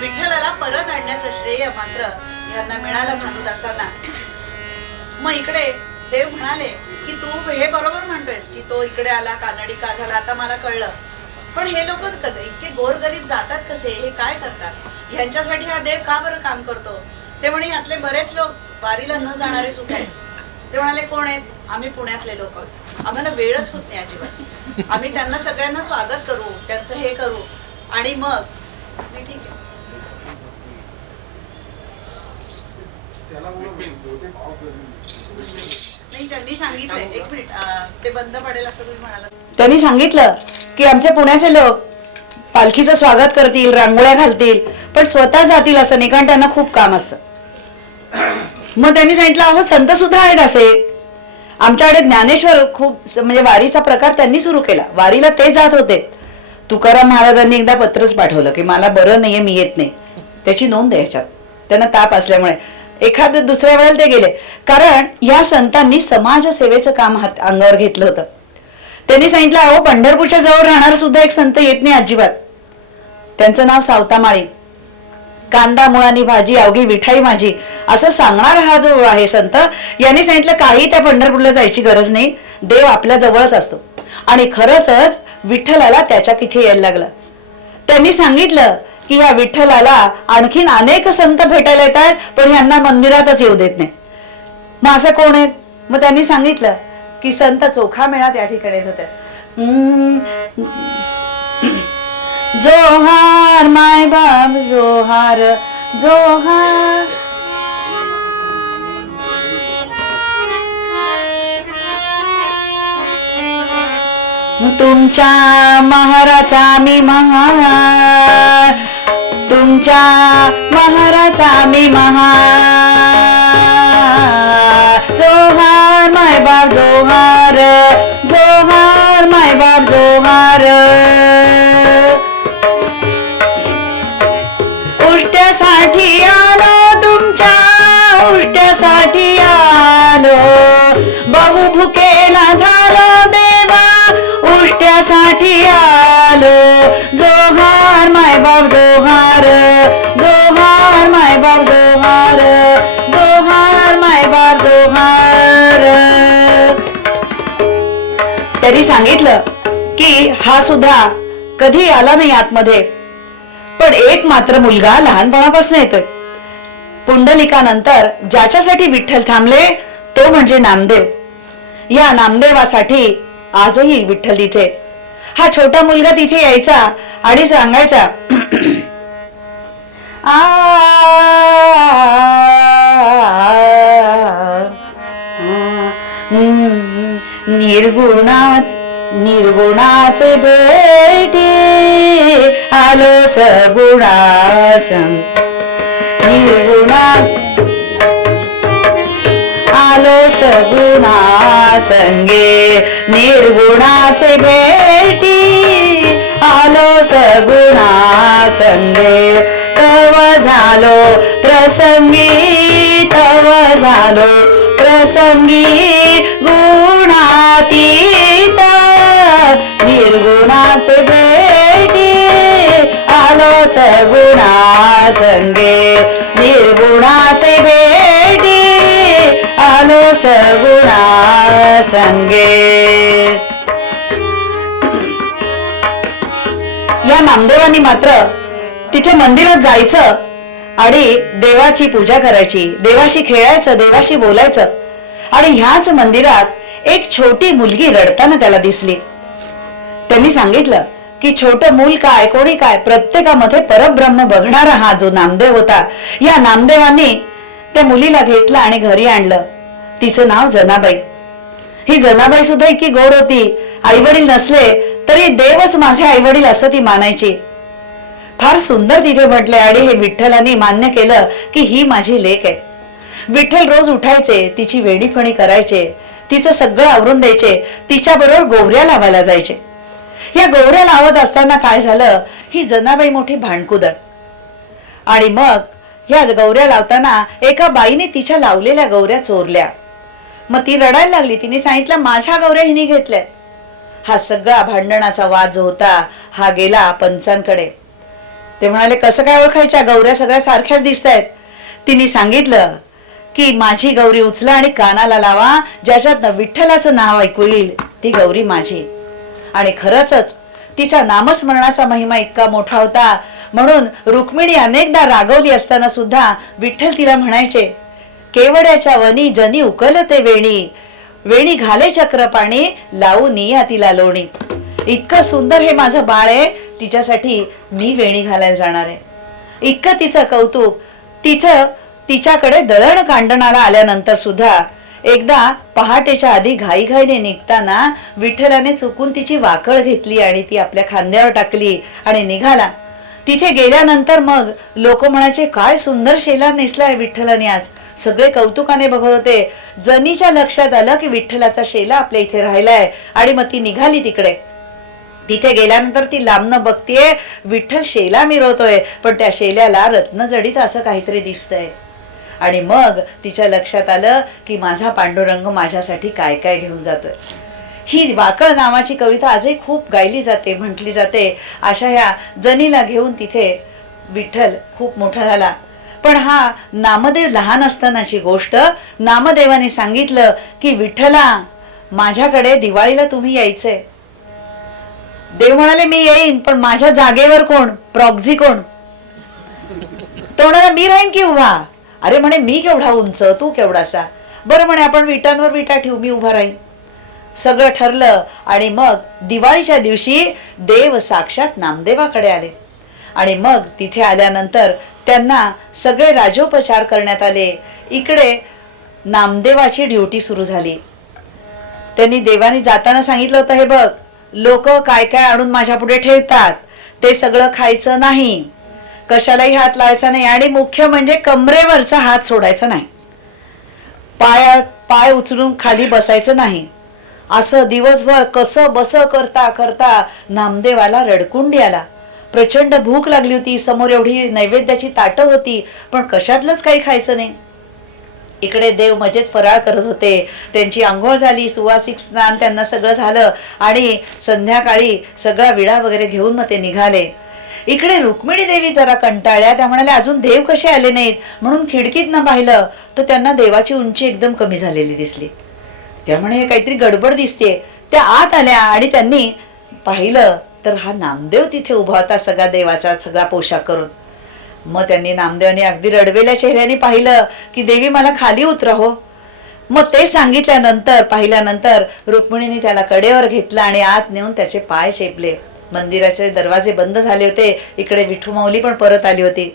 विठ्ठलाला परत आणण्याचं श्रेय मात्र यांना मिळालं, भानुदासांना. मग इकडे देव म्हणाले की तू हे बरोबर म्हणतोयस की तो इकडे आला, कानडी का झाला, आता मला कळलं. पण हे लोक कसे इतके गोरगरीब जातात कसे, हे काय करतात, ह्यांच्यासाठी हा देव का बरं काम करतो? ते म्हणे यातले बरेच लोक वारीला न जाणारे सुद्धा आहेत. ते म्हणाले कोण आहेत? आम्ही पुण्यातले लोक आहोत, आम्हाला वेळच होत नाही अजिबात. आम्ही त्यांना सगळ्यांना स्वागत करू, त्यांचं हे करू आणि मग ठीक आहे. नाही त्यांनी सांगितलंय, एक मिनिट ते बंद पडेल असं तुम्ही म्हणाला. त्यांनी सांगितलं की आमचे पुण्याचे लोक पालखीचं स्वागत करतील, रांगोळ्या घालतील, पण स्वतः जातील असं नाही, कारण त्यांना खूप काम असतं. मग त्यांनी सांगितलं अहो संत सुद्धा आहेत असे. आमच्याकडे ज्ञानेश्वर खूप म्हणजे वारीचा प्रकार त्यांनी सुरू केला, वारीला ते जात होते. तुकाराम महाराजांनी एकदा पत्रच पाठवलं की मला बरं नाहीये, मी येत नाही. त्याची नोंद आहे ह्याच्यात. त्यांना ताप असल्यामुळे एखाद दुसऱ्या वेळेला ते गेले, कारण या संतांनी समाजसेवेचं काम अंगावर घेतलं होतं. त्यांनी सांगितलं अहो पंढरपूरच्या जवळ राहणार सुद्धा एक संत येत नाही अजिबात. त्यांचं नाव सावतामाळी. कांदा मुळानी भाजी अवघी विठाई माझी असं सांगणार हा जो आहे संत, यांनी सांगितलं काही त्या पंढरपूरला जायची गरज नाही, देव आपल्या जवळच असतो. आणि खरंच विठ्ठलाला त्याच्या तिथे यायला लागलं. त्यांनी सांगितलं की या विठ्ठलाला आणखीन अनेक संत भेटायला येत आहेत, पण यांना मंदिरातच येऊ देत नाही. मग असं कोण आहेत? मग त्यांनी सांगितलं की संत चोखा मेळा त्या ठिकाणी येत होते. जोहार माय बाप जोहार जोहार, तुमच्या महाराचा मी महार, तुमच्या महाराचा मी महार. जोहार माय बाप जोहार जोहार माय बाप जोहार. उष्ट्यासाठी आलो तुमच्या उष्ट्यासाठी आलो, बहु भुकेला झालो देवा उष्ट्यासाठी आलो. जोहार माय बाप जोहार जोहार माय बाप जोहार जोहार माय बाप जोहार. त्यांनी सांगितलं की हा सुद्धा कधी आला नाही आतमध्ये, पण एक मात्र मुलगा लहानपणापासून येतोय. पुंडलिकानंतर ज्याच्यासाठी विठ्ठल थांबले तो म्हणजे नामदेव. या नामदेवासाठी आजही विठ्ठल तिथे. हा छोटा मुलगा तिथे यायचा आणि सांगायचा निर्गुणाचे भेटी आलो सगुणासंग, निर्गुणाचे आलो सगुणासंगे, निर्गुणाचे भेटी आलो सगुणासंगे. तव झालो प्रसंगी तव झालो प्रसंगी गुणातीत, निर्गुणाचे भेटी आलो सगुणासंगे, निर्गुणाचे भेटी आलो सगुणासंगे. या नामदेवांनी मात्र तिथे मंदिरात जायचं आणि देवाची पूजा करायची, देवाशी खेळायचं, देवाशी बोलायचं. आणि ह्याच मंदिरात एक छोटी मुलगी रडताना त्याला दिसली. त्यांनी सांगितलं की छोटं मूल काय कोणी काय, प्रत्येकामध्ये परब्रह्म बघणारा हा जो नामदेव होता, या नामदेवांनी त्या मुलीला घेतलं आणि घरी आणलं. तिचं नाव जनाबाई. ही जनाबाई सुद्धा इतकी गोड होती, आई वडील नसले तरी देवच माझे आई वडील असं ती मानायची. फार सुंदर तिथे म्हटले आणि हे विठ्ठलांनी मान्य केलं की ही माझी लेक आहे. विठ्ठल रोज उठायचे, तिची वेणीफणी करायचे, तिचं सगळं आवरून द्यायचे, तिच्या बरोबर गोवऱ्या लावायला जायचे. या गोवऱ्या लावत असताना काय झालं, ही जनाबाई मोठी भांडकुदळ. आणि मग ह्या गौऱ्या लावताना एका बाईने तिच्या लावलेल्या गौऱ्या चोरल्या. मग ती रडायला लागली. तिने सांगितलं माझ्या गौऱ्या हिने घेतल्या. हा सगळा भांडणाचा वाद जो होता हा गेला पंचांकडे. ते म्हणाले कसं काय ओळखायच्या, गौऱ्या सगळ्या सारख्याच दिसतायत. तिने सांगितलं की माझी गौरी उचला आणि कानाला लावा, ज्याच्यात विठ्ठलाचं नाव ऐकू येईल ती गौरी माझी. आणि खरंच तिच्या नामस्मरणाचा महिमा इतका मोठा होता म्हणून रुक्मिणी अनेकदा रागवली असताना सुद्धा विठ्ठल तिला म्हणायचे, केवड्याच्या वनी जनी उकलते वेणी, वेणी घाले चक्र पाणी लावू निया तिला लोणी. इतकं सुंदर हे माझं बाळ आहे, तिच्यासाठी मी वेणी घालायला जाणार आहे. इतकं तिचं कौतुक. तिच्याकडे दळण कांडणाला आल्यानंतर सुद्धा एकदा पहाटेच्या आधी घाईघाईने निघताना विठ्ठलाने चुकून तिची वाकळ घेतली आणि ती आपल्या खांद्यावर टाकली आणि निघाला. तिथे गेल्यानंतर मग लोक म्हणायचे काय सुंदर शेला नेसलाय विठ्ठलाने आज. सगळे कौतुकाने बघत होते. जनीच्या लक्षात आलं की विठ्ठलाचा शेला आपल्या इथे राहिलाय आणि मग ती निघाली तिकडे. तिथे गेल्यानंतर ती लांबनं बघतीये, विठ्ठल शेला मिरवतोय पण त्या शेल्याला रत्नजडीत असं काहीतरी दिसतंय. आणि मग तिच्या लक्षात आलं की माझा पांडुरंग माझ्यासाठी काय काय घेऊन जातोय. ही वाकळ नावाची कविता आजही खूप गायली जाते, म्हटली जाते. अशा ह्या जनीला घेऊन तिथे विठ्ठल खूप मोठा झाला. पण हा नामदेव लहान असतानाची गोष्ट. नामदेवाने सांगितलं की विठ्ठला माझ्याकडे दिवाळीला तुम्ही यायचंय. देव म्हणाले मी येईन पण माझ्या जागेवर कोण, प्रॉक्झी कोण. तो म्हणाला मी राहीन की उभा. अरे म्हणे मी केवढा उंच, तू केवढासा. बरं म्हणे आपण विटांवर विटा ठेवू, मी उभा राहीन. सगळं ठरलं आणि मग दिवाळीच्या दिवशी देव साक्षात नामदेवाकडे आले. आणि मग तिथे आल्यानंतर त्यांना सगळे राजोपचार करण्यात आले. इकडे नामदेवाची ड्युटी सुरू झाली. त्यांनी देवानी जाताना सांगितलं होतं, हे बघ, लोक काय काय आणून माझ्या पुढे ठेवतात, ते सगळं खायचं नाही, कशालाही हात लावायचा नाही, आणि मुख्य म्हणजे कमरेवरचा हात सोडायचा नाही, पाय उचलून खाली बसायचं नाही. असं दिवसभर कसं बस करता करता नामदेवाला रडकुंडी आला. प्रचंड भूक लागली होती, समोर एवढी नैवेद्याची ताटं होती, पण कशातलंच काही खायचं नाही. इकडे देव मजेत फराळ करत होते. त्यांची आंघोळ झाली, सुवासिक स्नान त्यांना सगळं झालं आणि संध्याकाळी सगळा विडा वगैरे घेऊन मग ते निघाले. इकडे रुक्मिणी देवी जरा कंटाळल्या. त्या म्हणाल्या अजून देव कसे आले नाहीत, म्हणून खिडकीतनं पाहिलं तर त्यांना देवाची उंची एकदम कमी झालेली दिसली. त्यामुळे हे काहीतरी गडबड दिसते. त्या आत आल्या आणि त्यांनी पाहिलं तर हा नामदेव तिथे उभा होता, सगळा देवाचा सगळा पोशाख करून. मग त्यांनी नामदेवाने अगदी रडवेल्या चेहऱ्याने पाहिलं की देवी मला खाली उतरा हो. मग ते सांगितल्यानंतर पाहिल्यानंतर रुक्मिणीने त्याला कडेवर घेतलं आणि आत नेऊन त्याचे पाय चेपले. मंदिराचे दरवाजे बंद झाले होते. इकडे विठू माऊली पण परत आली होती.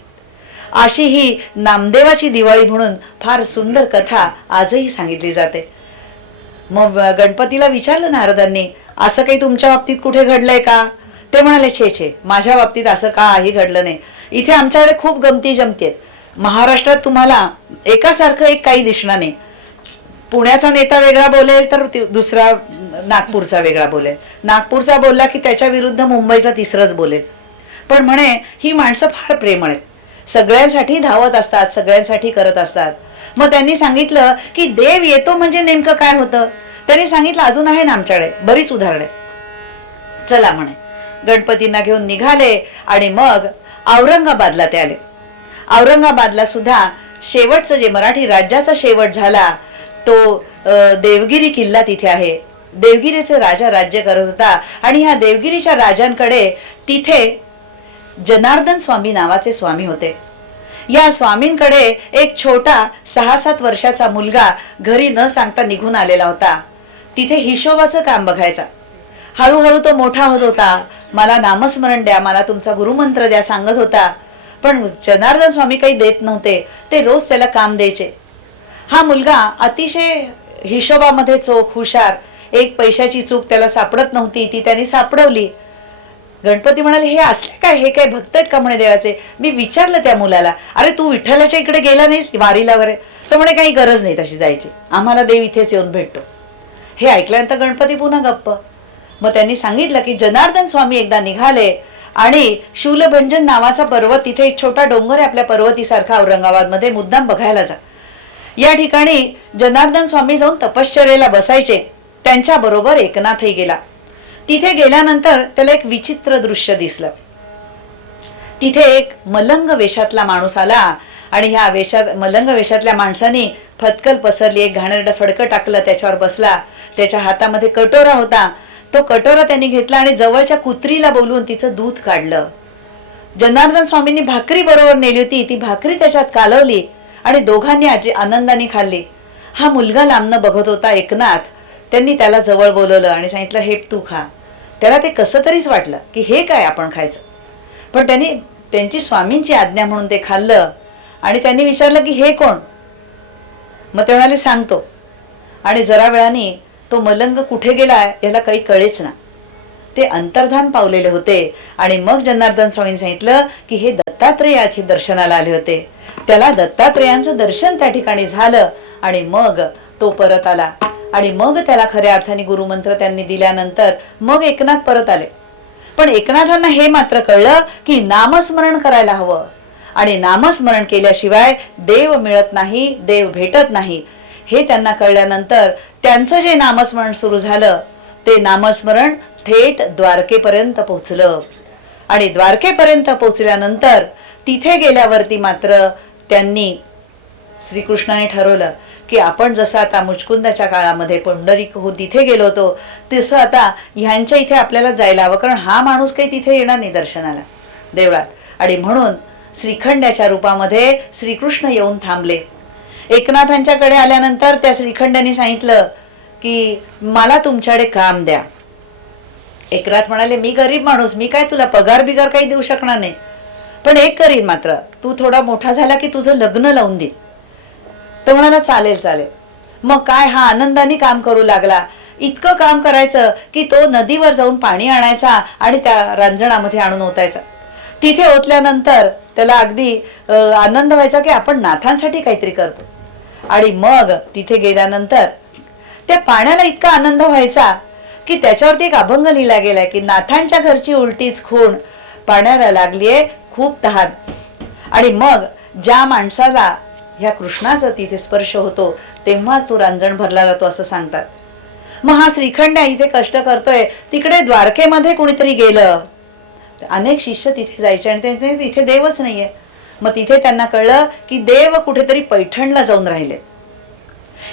अशी ही नामदेवाची दिवाळी म्हणून फार सुंदर कथा आजही सांगितली जाते. मग गणपतीला विचारलं नारदांनी, असं काही तुमच्या बाबतीत कुठे घडलंय का? ते म्हणाले, छे छे, माझ्या बाबतीत असं काही घडलं नाही. इथे आमच्याकडे खूप गमती जमती आहेत. महाराष्ट्रात तुम्हाला एकासारखं एक काही दिसणार नाही. पुण्याचा नेता वेगळा बोलेल तर दुसरा नागपूरचा वेगळा बोलेल, नागपूरचा बोलला की त्याच्या विरुद्ध मुंबईचा तिसरंच बोलेल. पण म्हणे ही माणसं फार प्रेमळ आहेत, सगळ्यांसाठी धावत असतात, सगळ्यांसाठी करत असतात. मग त्यांनी सांगितलं की देव येतो म्हणजे नेमकं काय होतं. त्यांनी सांगितलं अजून आहे ना आमच्याकडे बरीच उदाहरणे. चला म्हणे, गणपतींना घेऊन निघाले आणि मग औरंगाबादला ते आले. औरंगाबादला सुद्धा शेवटचं जे मराठी राज्याचा शेवट झाला तो देवगिरी किल्ला तिथे आहे. देवगिरीचे राजा राज्य करत होता आणि ह्या देवगिरीच्या राजांकडे तिथे जनार्दन स्वामी नावाचे स्वामी होते. या स्वामींकडे एक छोटा 6-7 वर्षाचा मुलगा घरी न सांगता निघून आलेला होता. तिथे हिशोबाचं काम बघायचा. हळूहळू तो मोठा होत होता. मला नामस्मरण द्या, मला तुमचा गुरुमंत्र द्या सांगत होता. पण जनार्दन स्वामी काही देत नव्हते. ते रोज त्याला काम द्यायचे. हा मुलगा अतिशय हिशोबामध्ये चोख, हुशार. एक पैशाची चूक त्याला सापडत नव्हती, ती त्यांनी सापडवली. गणपती म्हणाले, हे असले काय, हे काय भक्त आहेत का म्हणे देवाचे? मी विचारलं त्या मुलाला, अरे तू विठ्ठलाच्या इकडे गेला नाहीस वारीला वगैरे? तर म्हणे काही गरज नाही तशी जायची, आम्हाला देव इथेच येऊन भेटतो. हे ऐकल्यानंतर गणपती पुन्हा गप्प. मग त्यांनी सांगितलं की जनार्दन स्वामी एकदा निघाले आणि शूलभंजन नावाचा पर्वत, तिथे एक छोटा डोंगर आहे आपल्या पर्वतीसारखा औरंगाबादमध्ये, मुद्दाम बघायला जा. या ठिकाणी जनार्दन स्वामी जाऊन तपश्चर्येला बसायचे. त्यांच्या बरोबर एकनाथही गेला. तिथे गेल्यानंतर त्याला एक विचित्र दृश्य दिसलं. तिथे एक मलंग वेशातला माणूस आला आणि ह्या मलंग वेशातल्या माणसाने फतकल पसरली, एक घाणेरडं फडकं टाकलं, त्याच्यावर बसला. त्याच्या हातामध्ये कटोरा होता. तो कटोरा त्यांनी घेतला आणि जवळच्या कुत्रीला बोलवून तिचं दूध काढलं. जनार्दन स्वामींनी भाकरी बरोबर नेली होती, ती भाकरी त्याच्यात कालवली आणि दोघांनी आनंदाने खाल्ली. हा मुलगा लांबनं बघत होता एकनाथ. त्यांनी त्याला जवळ बोलवलं आणि सांगितलं, हे तू खा. त्याला ते कसं तरीच वाटलं की हे काय आपण खायचं. पण त्यांनी त्यांची स्वामींची आज्ञा म्हणून ते खाल्लं आणि त्यांनी विचारलं की हे कोण? मग ते म्हणाले, सांगतो. आणि जरा वेळाने तो मलंग कुठे गेला याला काही कळेच ना. ते अंतर्धान पावलेले होते. आणि मग जनार्दन स्वामींनी सांगितलं की हे दत्तात्रेय दर्शनाला आले होते. त्याला दत्तात्रेयांचं दर्शन त्या ठिकाणी झालं आणि मग तो परत आला. आणि मग त्याला खऱ्या अर्थाने गुरुमंत्र त्यांनी दिल्यानंतर मग एकनाथ परत आले. पण एकनाथांना हे मात्र कळलं की नामस्मरण करायला हवं आणि नामस्मरण केल्याशिवाय देव मिळत नाही, देव भेटत नाही. हे त्यांना कळल्यानंतर त्यांचं जे नामस्मरण सुरू झालं ते नामस्मरण थेट द्वारकेपर्यंत पोहोचलं. आणि द्वारकेपर्यंत पोहोचल्यानंतर तिथे गेल्यावरती मात्र त्यांनी श्रीकृष्णाने ठरवलं की आपण जसं आता मुचकुंदाच्या काळामध्ये पंढरीक हो तिथे गेलो होतो तसं आता ह्यांच्या इथे आपल्याला जायला हवं, कारण हा माणूस काही तिथे येणार नाही दर्शनाला देवळात. आणि म्हणून श्रीखंड्याच्या रूपामध्ये श्रीकृष्ण येऊन थांबले. एकनाथांच्याकडे आल्यानंतर त्या श्रीखंडाने सांगितलं की मला तुमच्याकडे काम द्या. एकनाथ म्हणाले, मी गरीब माणूस, मी काय तुला पगार बिगार काही देऊ शकणार नाही, पण एक करीन मात्र, तू थोडा मोठा झाला की तुझं लग्न लावून दे. तो म्हणाला चालेल चालेल. मग काय हा आनंदाने काम करू लागला. इतकं काम करायचं की तो नदीवर जाऊन पाणी आणायचा आणि त्या रांजणामध्ये आणून ओतायचा. तिथे ओतल्यानंतर त्याला अगदी आनंद व्हायचा की आपण नाथांसाठी काहीतरी करतो. आणि मग तिथे गेल्यानंतर त्या पाण्याला इतका आनंद व्हायचा की त्याच्यावरती एक अभंग लिहिला गेलाय की नाथांच्या घरची उलटीच खूण, पाण्याला लागलीये खूप तहान. आणि मग ज्या माणसाला ह्या कृष्णाचा तिथे स्पर्श होतो तेव्हाच तो रांजण भरला जातो असं सांगतात. मग हा श्रीखंड इथे कष्ट करतोय. तिकडे द्वारकेमध्ये कुणीतरी गेलं, अनेक शिष्य तिथे जायचे आणि तिथे देवच नाहीये. मग तिथे त्यांना कळलं की देव कुठेतरी पैठणला जाऊन राहिले.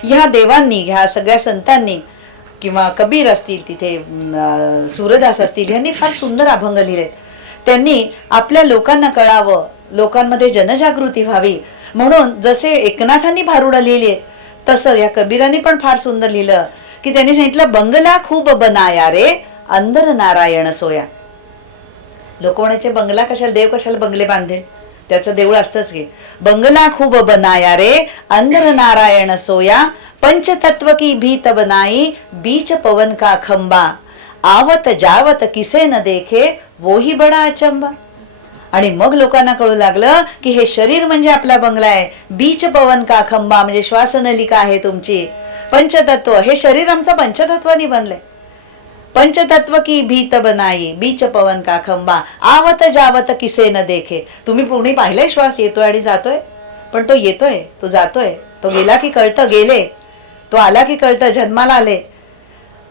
ह्या देवांनी, ह्या सगळ्या संतांनी किंवा कबीर असतील, तिथे सूरदास असतील, यांनी फार सुंदर अभंग लिहिले. त्यांनी आपल्या लोकांना कळावं, लोकांमध्ये जनजागृती व्हावी म्हणून जसे एकनाथांनी भारुडं लिहिली तसं या कबीरांनी पण फार सुंदर लिहिलं की त्यांनी सांगितलं, बंगला खूप बनाया रे अंदर नारायण सोया. लोक म्हणायचे बंगला कशाला, देव कशाला बंगले बांधेल, त्याचं देऊळ असतंच की. बंगला खूप बनाया रे अंदर नारायण सोया, पंचतत्व की भीत बनाई बीच पवन का खंबा, आवत जावत किसे न देखे वोही बडा अचंबा. आणि मग लोकांना कळू लागलं की हे शरीर म्हणजे आपला बंगला आहे, बीच पवन का खंबा म्हणजे श्वासनलिका आहे तुमची, पंचतत्व हे शरीर आमचं पंचतत्वानी बनलंय. पंचतत्व की भीत बनाई बीच पवन का खंबा, आवत जावत किसे न देखे. तुम्ही पूर्ण पाहिलंय श्वास येतोय आणि जातोय, पण तो येतोय, तो जातोय, तो गेला की कळतं गेले, तो आला की कळतं जन्माला आले.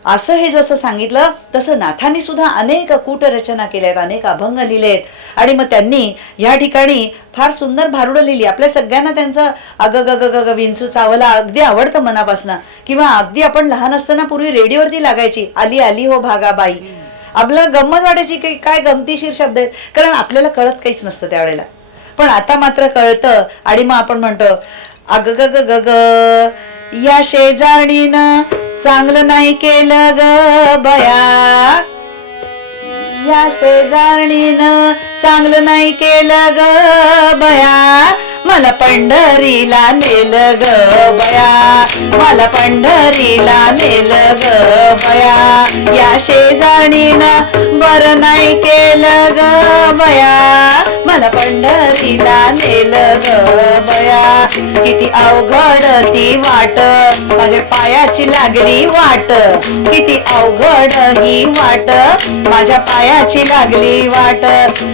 असं हे जसं सांगितलं तसं नाथांनी सुद्धा अनेक कूटरचना केल्यात, अनेक अभंग लिहिलेत. आणि मग त्यांनी या ठिकाणी फार सुंदर भारुडं लिहिली. आपल्या सगळ्यांना त्यांचं अग ग ग ग विंचू चावला अगदी आवडतं मनापासनं. किंवा अगदी आपण लहान असताना पूर्वी रेडिओवरती लागायची आली आली हो भागाबाई, आपल्याला गंमत वाटायची की काय गमतीशीर शब्द आहेत, कारण आपल्याला कळत काहीच नसतं त्यावेळेला. पण आता मात्र कळतं आणि मग आपण म्हणतो अग ग ग ग ग या शेजारणीनं चांगलं नाही केलं ग बया, या शेजारणीनं चांगलं नाही केलं ग बया, मला पंढरीला नेलं ग बया, मला पंढरीला नेलं ग बया, या शेजारणीनं बरं नाही केलं ग बया, मला पंढरीला नेलं ग बया. किती अवघड ती वाट माझ्या पायाची लागली वाट, किती अवघड ही वाट माझ्या पायाची लागली वाट,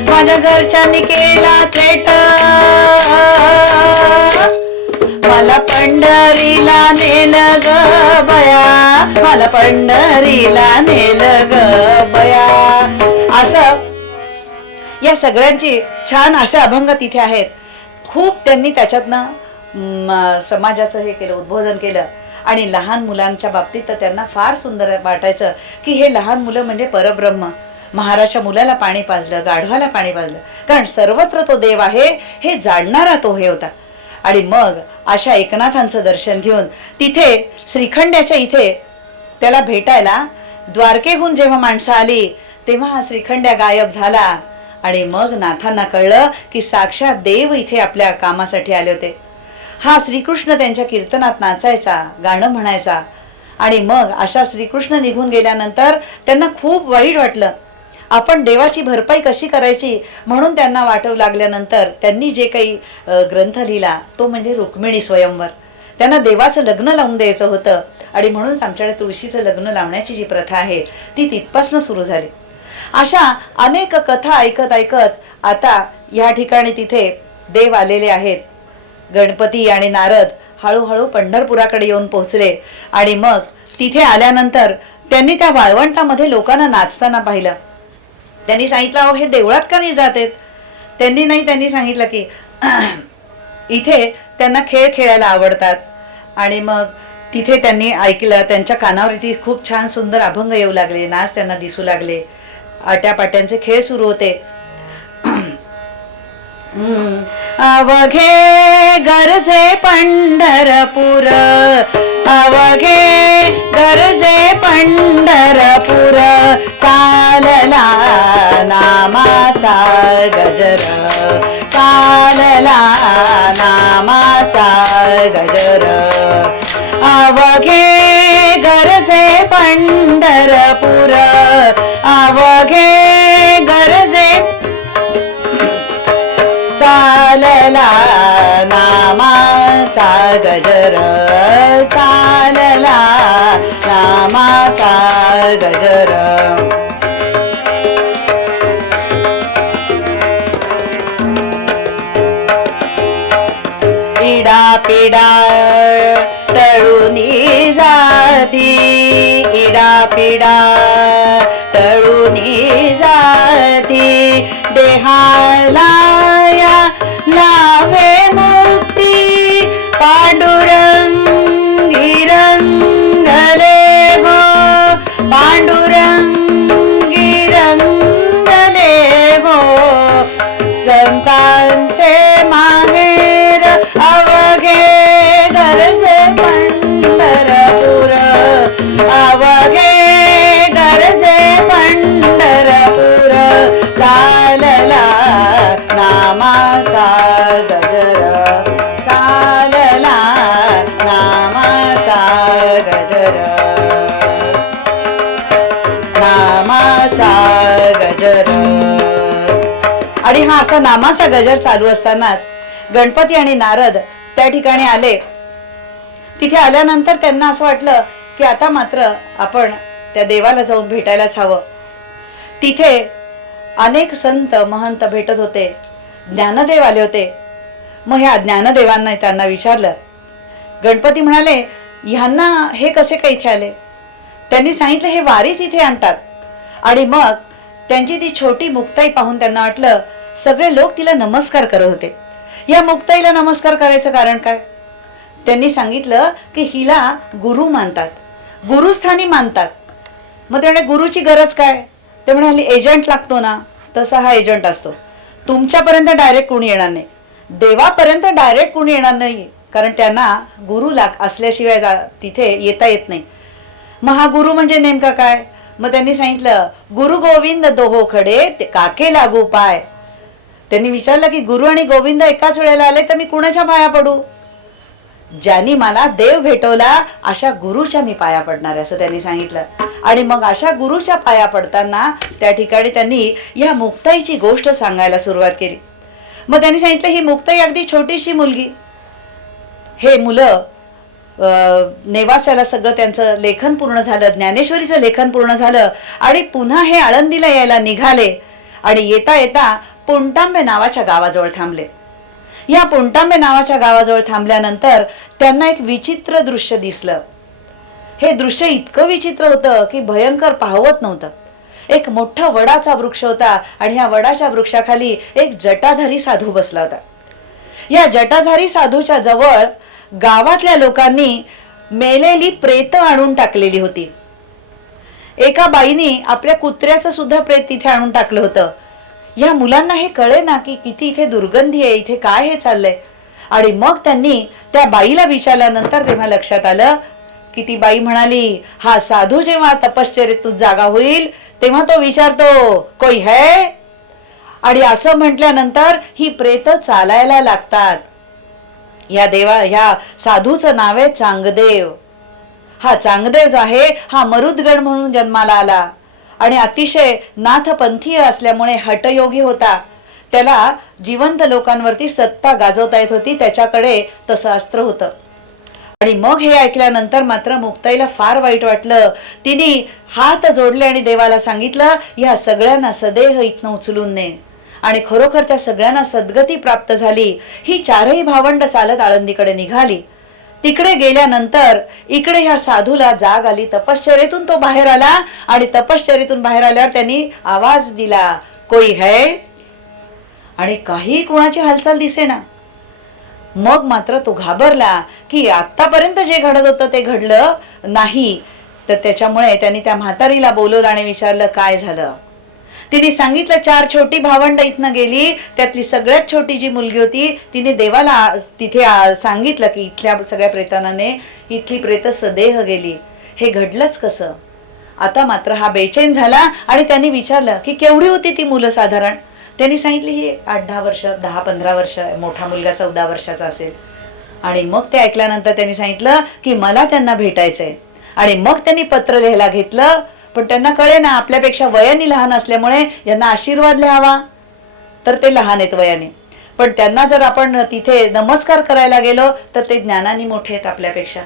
माझ्या घरच्यांनी केला थेट, मला पंढरीला नेलं ग बया, मला पंढरीला नेलं ग बया. असं या सगळ्यांची छान असे अभंग तिथे आहेत. खूप त्यांनी त्याच्यातनं समाजाचं हे केलं, उद्बोधन केलं. आणि लहान मुलांच्या बाबतीत तर त्यांना फार सुंदर वाटायचं की हे लहान मुलं म्हणजे परब्रह्म. महाराजच्या मुलाला पाणी पाजलं, गाढवाला पाणी पाजलं, कारण सर्वत्र तो देव आहे हे जाणणारा तो हे होता. आणि मग अशा एकनाथांचं दर्शन घेऊन तिथे श्रीखंड्याच्या इथे त्याला भेटायला द्वारकेहून जेव्हा माणसं आली तेव्हा हा श्रीखंड्या गायब झाला. आणि मग नाथांना कळलं की साक्षात देव इथे आपल्या कामासाठी आले होते. हा श्रीकृष्ण त्यांच्या कीर्तनात नाचायचा, गाणं म्हणायचा. आणि मग अशा श्रीकृष्ण निघून गेल्यानंतर त्यांना खूप वाईट वाटलं. आपण देवाची भरपाई कशी करायची म्हणून त्यांना वाटू लागल्यानंतर त्यांनी जे काही ग्रंथ लिहिला तो म्हणजे रुक्मिणी स्वयंवर. त्यांना देवाचं लग्न लावून द्यायचं होतं आणि म्हणूनच आमच्याकडे तुळशीचं लग्न लावण्याची जी प्रथा आहे ती तिथपासून सुरू झाली. अशा अनेक कथा ऐकत ऐकत आता या ठिकाणी तिथे देव आलेले आहेत. गणपती आणि नारद हळूहळू पंढरपुराकडे येऊन पोहोचले. आणि मग तिथे आल्यानंतर त्यांनी त्या वाळवंटामध्ये लोकांना नाचताना पाहिलं. त्यांनी सांगितलं अहो हे देवळात का नाही जात आहेत. त्यांनी सांगितलं की इथे त्यांना खेळ खेळायला आवडतात. आणि मग तिथे त्यांनी ऐकलं, त्यांच्या कानावरती खूप छान सुंदर अभंग येऊ लागले, नाच त्यांना दिसू लागले, आट्यापाट्यांचे खेळ सुरू होते. अवघे घर गरजे पंढरपूर, अवघे गरजे पंढरपूर, चालला नामाचा गजर, चालला नामाचा गजर, अवघे गरजे पंढरपूर, अवघे गरजे, चालला नामाचा गजर, चालला नामाचा गजर. इडा पिडा टळूनी जाती, इडा पिडा टळूनी जाती, देहाला या लावे मुक्ती, पांडुरंगी रंगले गो, पांडुरंगी रंगले गो, संतांचे माहेर अवघे गरजे पंढरपूर, अवघे गरजे पंढरपूर, चालला नामाचा गजर, चालला नामाचा गजर, नामाचा गजर. आणि हा असा नामाचा गजर चालू असतानाच गणपती आणि नारद त्या ठिकाणी आले. तिथे आल्यानंतर त्यांना असं वाटलं की आता मात्र आपण त्या देवाला जाऊन भेटायलाच हवं. तिथे अनेक संत महंत भेटत होते, ज्ञानदेव आले होते. मग ह्या ज्ञानदेवांना त्यांना विचारलं. गणपती म्हणाले, ह्यांना हे कसे काय इथे आले? त्यांनी सांगितलं, हे वारीच इथे आणतात. आणि मग त्यांची ती छोटी मुक्ताई पाहून त्यांना वाटलं, सगळे लोक तिला नमस्कार करत होते. या मुक्ताईला नमस्कार करायचं कारण काय? त्यांनी सांगितलं की हिला गुरु मानतात, गुरुस्थानी मानतात. मग ते म्हणे, गुरुची गरज काय? ते म्हणाले, एजंट लागतो ना, तसा हा एजंट असतो. तुमच्यापर्यंत डायरेक्ट कोणी येणार नाही, देवापर्यंत डायरेक्ट कोणी येणार नाही, कारण त्यांना गुरु असल्याशिवाय तिथे येता येत नाही. मग हा गुरु म्हणजे नेमका काय? मग त्यांनी सांगितलं, गुरु गोविंद दोहो खडे ते काके लागू पाय. त्यांनी विचारलं की गुरु आणि गोविंद एकाच वेळेला आले तर मी कुणाच्या पाया पडू? ज्यांनी मला देव भेटवला अशा गुरुच्या मी पाया पडणार आहे, असं त्यांनी सांगितलं. आणि मग अशा गुरुच्या पाया पडताना त्या ठिकाणी त्यांनी या मुक्ताईची गोष्ट सांगायला सुरुवात केली. मग त्यांनी सांगितलं, ही मुक्ताई अगदी छोटीशी मुलगी. हे मुलं नेवास्याला सगळं त्यांचं लेखन पूर्ण झालं, ज्ञानेश्वरीचं लेखन पूर्ण झालं आणि पुन्हा हे आळंदीला यायला निघाले. आणि येता येता पुणतांबे नावाच्या गावाजवळ थांबले. या पुणतांबे नावाच्या गावाजवळ थांबल्यानंतर त्यांना एक विचित्र दृश्य दिसलं. हे दृश्य इतकं विचित्र होतं की भयंकर पाहवत नव्हतं. एक मोठा वडाचा वृक्ष होता आणि ह्या वडाच्या वृक्षाखाली एक जटाधारी साधू बसला होता. या जटाधारी साधूच्या जवळ गावातल्या लोकांनी मेलेली प्रेत आणून टाकलेली होती. एका बाईनी आपल्या कुत्र्याचं सुद्धा प्रेत तिथे आणून टाकलं होतं. या मुलांना हे कळे ना की किती इथे दुर्गंधी आहे, इथे काय हे चाललंय. आणि मग त्यांनी त्या बाईला विचारल्यानंतर तेव्हा लक्षात आलं की ती बाई म्हणाली, हा साधू जेव्हा तपश्चर्येतून जागा होईल तेव्हा तो विचारतो, कोई है? आणि असं म्हटल्यानंतर ही प्रेत चालायला लागतात. ह्या साधूचं नाव आहे चांगदेव. हा चांगदेव जो आहे हा मरुदगड म्हणून जन्माला आला आणि अतिशय नाथपंथीय असल्यामुळे हटयोगी होता. त्याला जिवंत लोकांवरती सत्ता गाजवता येत होती, त्याच्याकडे तसं अस्त्र होतं. आणि मग हे ऐकल्यानंतर मात्र मुक्ताईला फार वाईट वाटलं. तिने हात जोडले आणि देवाला सांगितलं, या सगळ्यांना सदेह इथनं उचलून ने. आणि खरोखर त्या सगळ्यांना सद्गती प्राप्त झाली. ही चारही भावंड चालत आळंदीकडे निघाली. तिकडे गेल्यानंतर इकडे ह्या साधूला जाग आली. तपश्चर्येतून तो बाहेर आला आणि तपश्चर्येतून बाहेर आल्यावर त्यांनी आवाज दिला, कोई है? आणि काही कुणाची हालचाल दिसेना. मग मात्र तो घाबरला की आतापर्यंत जे घडत होतं ते घडलं नाही. तर त्याच्यामुळे त्यांनी त्या म्हातारीला बोलवलं आणि विचारलं, काय झालं? तिने सांगितलं 4 छोटी भावंड इथनं गेली, त्यातली सगळ्यात छोटी जी मुलगी होती तिने देवाला तिथे सांगितलं की इथल्या सगळ्या प्रेतांनाने इथली प्रेत सदेह गेली. हे घडलंच कसं? आता मात्र हा बेचैन झाला आणि त्यांनी विचारलं की केवढी होती ती मुलं साधारण. त्यांनी सांगितली ही 8-10 वर्ष, 10-15 वर्ष, मोठा मुलगा 14 वर्षाचा असेल. आणि मग ते ऐकल्यानंतर त्यांनी सांगितलं की मला त्यांना भेटायचंय. आणि मग त्यांनी पत्र लिहायला घेतलं, पण त्यांना कळे ना आपल्यापेक्षा वयाने लहान असल्यामुळे यांना आशीर्वाद लिहावा, तर ते लहान आहेत वयाने, पण त्यांना जर आपण तिथे नमस्कार करायला गेलो तर ते ज्ञानाने मोठे आहेत आपल्यापेक्षा.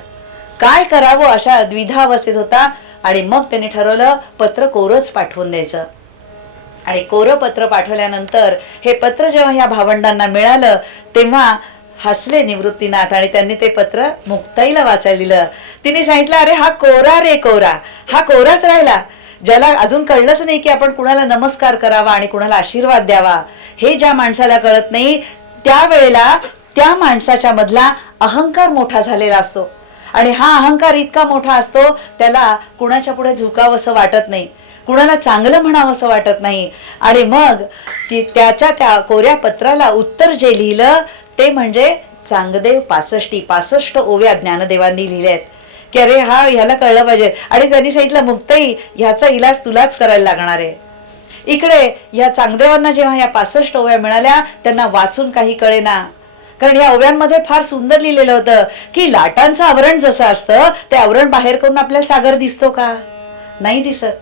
काय करावं अशा द्विधा अवस्थेत होता. आणि मग त्यांनी ठरवलं पत्र कोरच पाठवून द्यायचं. आणि कोरं पत्र पाठवल्यानंतर हे पत्र जेव्हा ह्या भावंडांना मिळालं तेव्हा हसले निवृत्तीनाथ आणि त्यांनी ते पत्र मुक्ताईला वाचायला दिलं. तिने सांगितलं अरे हा कोरा रे कोरा, हा कोराच राहिला. ज्याला अजून कळलंच नाही की आपण कुणाला नमस्कार करावा आणि कुणाला आशीर्वाद द्यावा, हे ज्या माणसाला कळत नाही त्यावेळेला त्या माणसाच्या मधला अहंकार मोठा झालेला असतो. आणि हा अहंकार इतका मोठा असतो त्याला कुणाच्या पुढे झुकावं असं वाटत नाही, कुणाला चांगलं म्हणावं असं वाटत नाही. आणि मग त्याच्या त्या कोऱ्या पत्राला उत्तर जे लिहिलं ते म्हणजे चांगदेव 65 ओव्या ज्ञानदेवांनी लिहिल्यात की अरे ह्याला कळलं पाहिजे. आणि त्यांनी सांगितलं मुक्ताई ह्याचा इलाज तुलाच करायला लागणार आहे. इकडे या चांगदेवांना जेव्हा या 65 ओव्या मिळाल्या त्यांना वाचून काही कळेना, कारण या ओव्यांमध्ये फार सुंदर लिहिलेलं होतं की लाटांचं आवरण जसं असतं ते आवरण बाहेर करून आपल्याला सागर दिसतो का? नाही दिसत.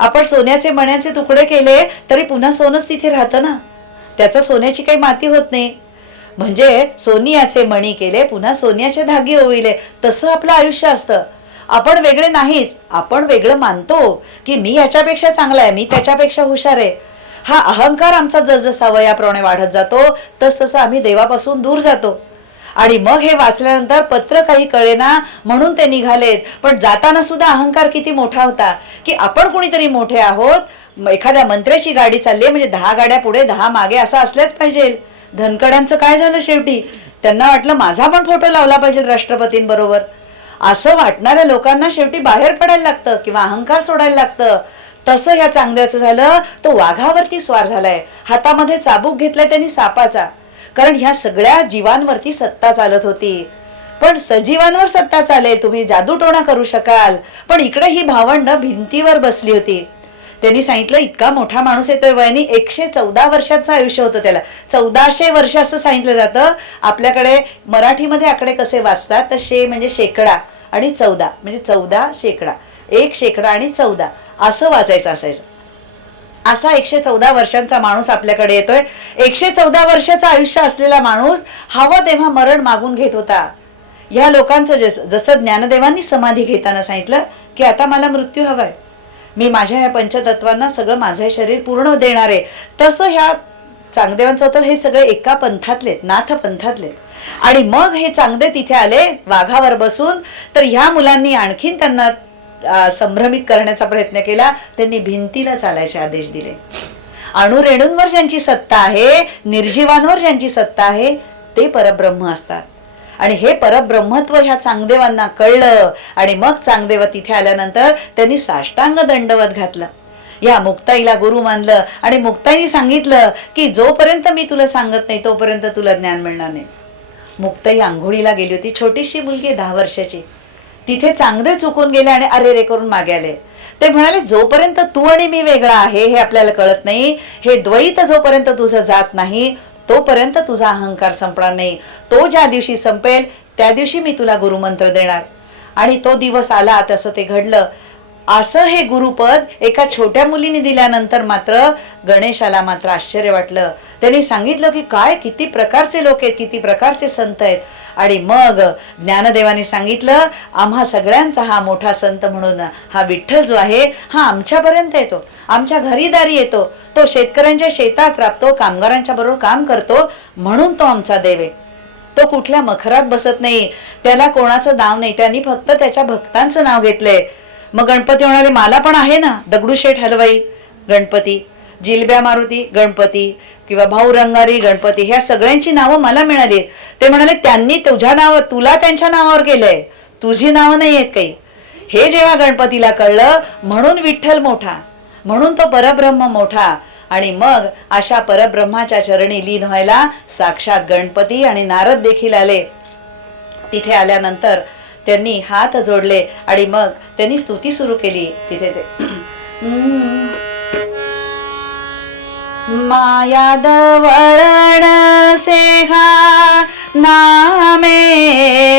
आपण सोन्याचे मण्याचे तुकडे केले तरी पुन्हा सोनच तिथे राहतं ना, त्याचा सोन्याची काही माती होत नाही. म्हणजे सोनियाचे मणी केले पुन्हा सोन्याचे धागे ओविले, तसं आपलं आयुष्य असतं. आपण वेगळे नाहीच, आपण वेगळं मानतो की मी ह्याच्यापेक्षा चांगला आहे, मी त्याच्यापेक्षा हुशार आहे. हा अहंकार आमचा जसजसा वयाप्रमाणे वाढत जातो तसं आम्ही देवापासून दूर जातो. आणि मग हे वाचल्यानंतर पत्र काही कळेना म्हणून ते निघालेत, पण जाताना सुद्धा अहंकार किती मोठा होता की आपण कोणीतरी मोठे आहोत. एखाद्या मंत्र्याची गाडी चालली आहे म्हणजे 10 गाड्या पुढे 10 मागे असं असल्याच पाहिजे. धनकड्यांचं काय झालं शेवटी? त्यांना वाटलं माझा पण फोटो लावला पाहिजे राष्ट्रपतींबरोबर. असं वाटणाऱ्या लोकांना शेवटी बाहेर पडायला लागतं किंवा अहंकार सोडायला लागतं. तसं ह्या चांगद्याचं झालं. तो वाघावरती स्वार झालाय, हातामध्ये चाबूक घेतलाय त्यांनी सापाचा, कारण ह्या सगळ्या जीवांवरती सत्ता चालत होती. पण सजीवांवर सत्ता चालेल, तुम्ही जादूटोणा करू शकाल, पण इकडे ही भावंड भिंतीवर बसली होती. त्यांनी सांगितलं इतका मोठा माणूस येतोय वयाने, 114 वर्षाचं आयुष्य होतं त्याला. 1400 वर्ष असं सांगितलं जातं. आपल्याकडे मराठीमध्ये आकडे कसे वाचतात तर शे म्हणजे शेकडा आणि 14 म्हणजे 14 शेकडा, 1 शेकडा आणि 14 असं वाचायचं असायचं. असा 114 वर्षांचा माणूस आपल्याकडे येतोय. 114 वर्षाचं आयुष्य असलेला माणूस हवं तेव्हा मरण मागून घेत होता. ह्या लोकांचं जसं ज्ञानदेवांनी समाधी घेताना सांगितलं की आता मला मृत्यू हवाय, मी माझ्या ह्या पंचतत्वांना सगळं माझं शरीर पूर्ण देणार आहे, तसं ह्या चांगदेवांचं होतं. हे सगळे एका पंथातलेत, नाथ पंथातलेत. आणि मग हे चांगदे तिथे आले वाघावर बसून. तर ह्या मुलांनी आणखीन त्यांना संभ्रमित करण्याचा प्रयत्न केला. त्यांनी भिंतीला चालायचे आदेश दिले. अणुरेणूंवर ज्यांची सत्ता आहे, निर्जीवांवर ज्यांची सत्ता आहे ते परब्रह्म असतात. आणि हे परब्रह्मत्व ह्या चांगदेवांना कळलं. आणि मग चांगदेव तिथे आल्यानंतर त्यांनी साष्टांग दंडवत घातलं, या मुक्ताईला गुरु मानलं. आणि मुक्ताईने सांगितलं की जोपर्यंत मी तुला सांगत नाही तोपर्यंत तुला ज्ञान मिळणार नाही. मुक्ताई आंघोळीला गेली होती, छोटीशी मुलगी 10 वर्षाची. तिथे चांगदे चुकून गेले आणि अरे रे करून मागे आले. ते म्हणाले जोपर्यंत तू आणि मी वेगळा आहे हे आपल्याला कळत नाही, हे द्वैत जोपर्यंत तुझं जात नाही तोपर्यंत तुझा अहंकार संपणार नाही. तो ज्या दिवशी संपेल त्या दिवशी मी तुला गुरुमंत्र देणार. आणि तो दिवस आला, तसं ते घडलं. असं हे गुरुपद एका छोट्या मुलीने दिल्यानंतर मात्र गणेशाला मात्र आश्चर्य वाटलं. त्यांनी सांगितलं की काय किती प्रकारचे लोक आहेत, किती प्रकारचे संत आहेत. आणि मग ज्ञानदेवाने सांगितलं आम्हा सगळ्यांचा हा मोठा संत म्हणून हा विठ्ठल जो आहे हा आमच्यापर्यंत येतो, आमच्या घरीदारी येतो, तो शेतकऱ्यांच्या शेतात राबतो, कामगारांच्या बरोबर काम करतो, म्हणून तो आमचा देव आहे. तो कुठल्या मखरात बसत नाही, त्याला कोणाचं नाव नाही, त्यांनी फक्त त्याच्या भक्तांचं नाव घेतलंय. मग गणपती म्हणाले मला पण आहे ना, दगडूशेठ हलवाई गणपती, जिलब्या मारुती गणपती किंवा भाऊ रंगारी गणपती, ह्या सगळ्यांची नावं मला मिळाली. ते म्हणाले त्यांनी तुझ्या नावावर, तुला त्यांच्या नावावर केलंय, तुझी नावं नाही आहेत काही. हे जेव्हा गणपतीला कळलं म्हणून विठ्ठल मोठा, म्हणून तो परब्रह्म मोठा. आणि मग अशा परब्रह्माच्या चरणी लीन व्हायला साक्षात गणपती आणि नारद देखील आले. तिथे आल्यानंतर त्यांनी हात जोडले आणि मग त्यांनी स्तुती सुरू केली. तिथे ते माया दवळण सेहा नामे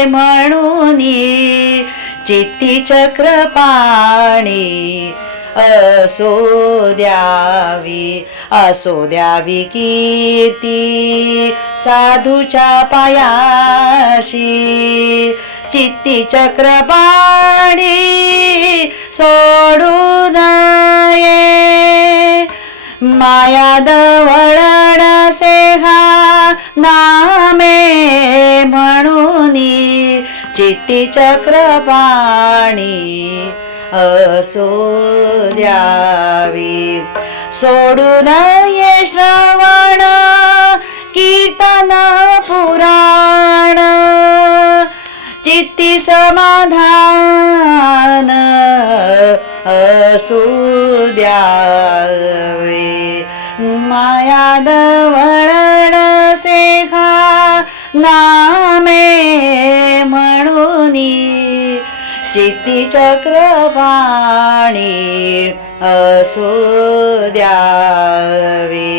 म्हणूनी चित्ती चक्र पाणी असो द्यावी कीर्ती साधूच्या पायाशी चित्ती चक्र पाणी सोडू नये माया दवळण सेहा नामे म्हणूनी चित्ती चक्र पाणी असो द्यावी सोडू नये श्रवण कीर्तन पुराण चित्ती समाधान असू द्यावे माया दवळण सेहा नामे म्हणूनी चित्ती चक्र पाणी असू द्यावे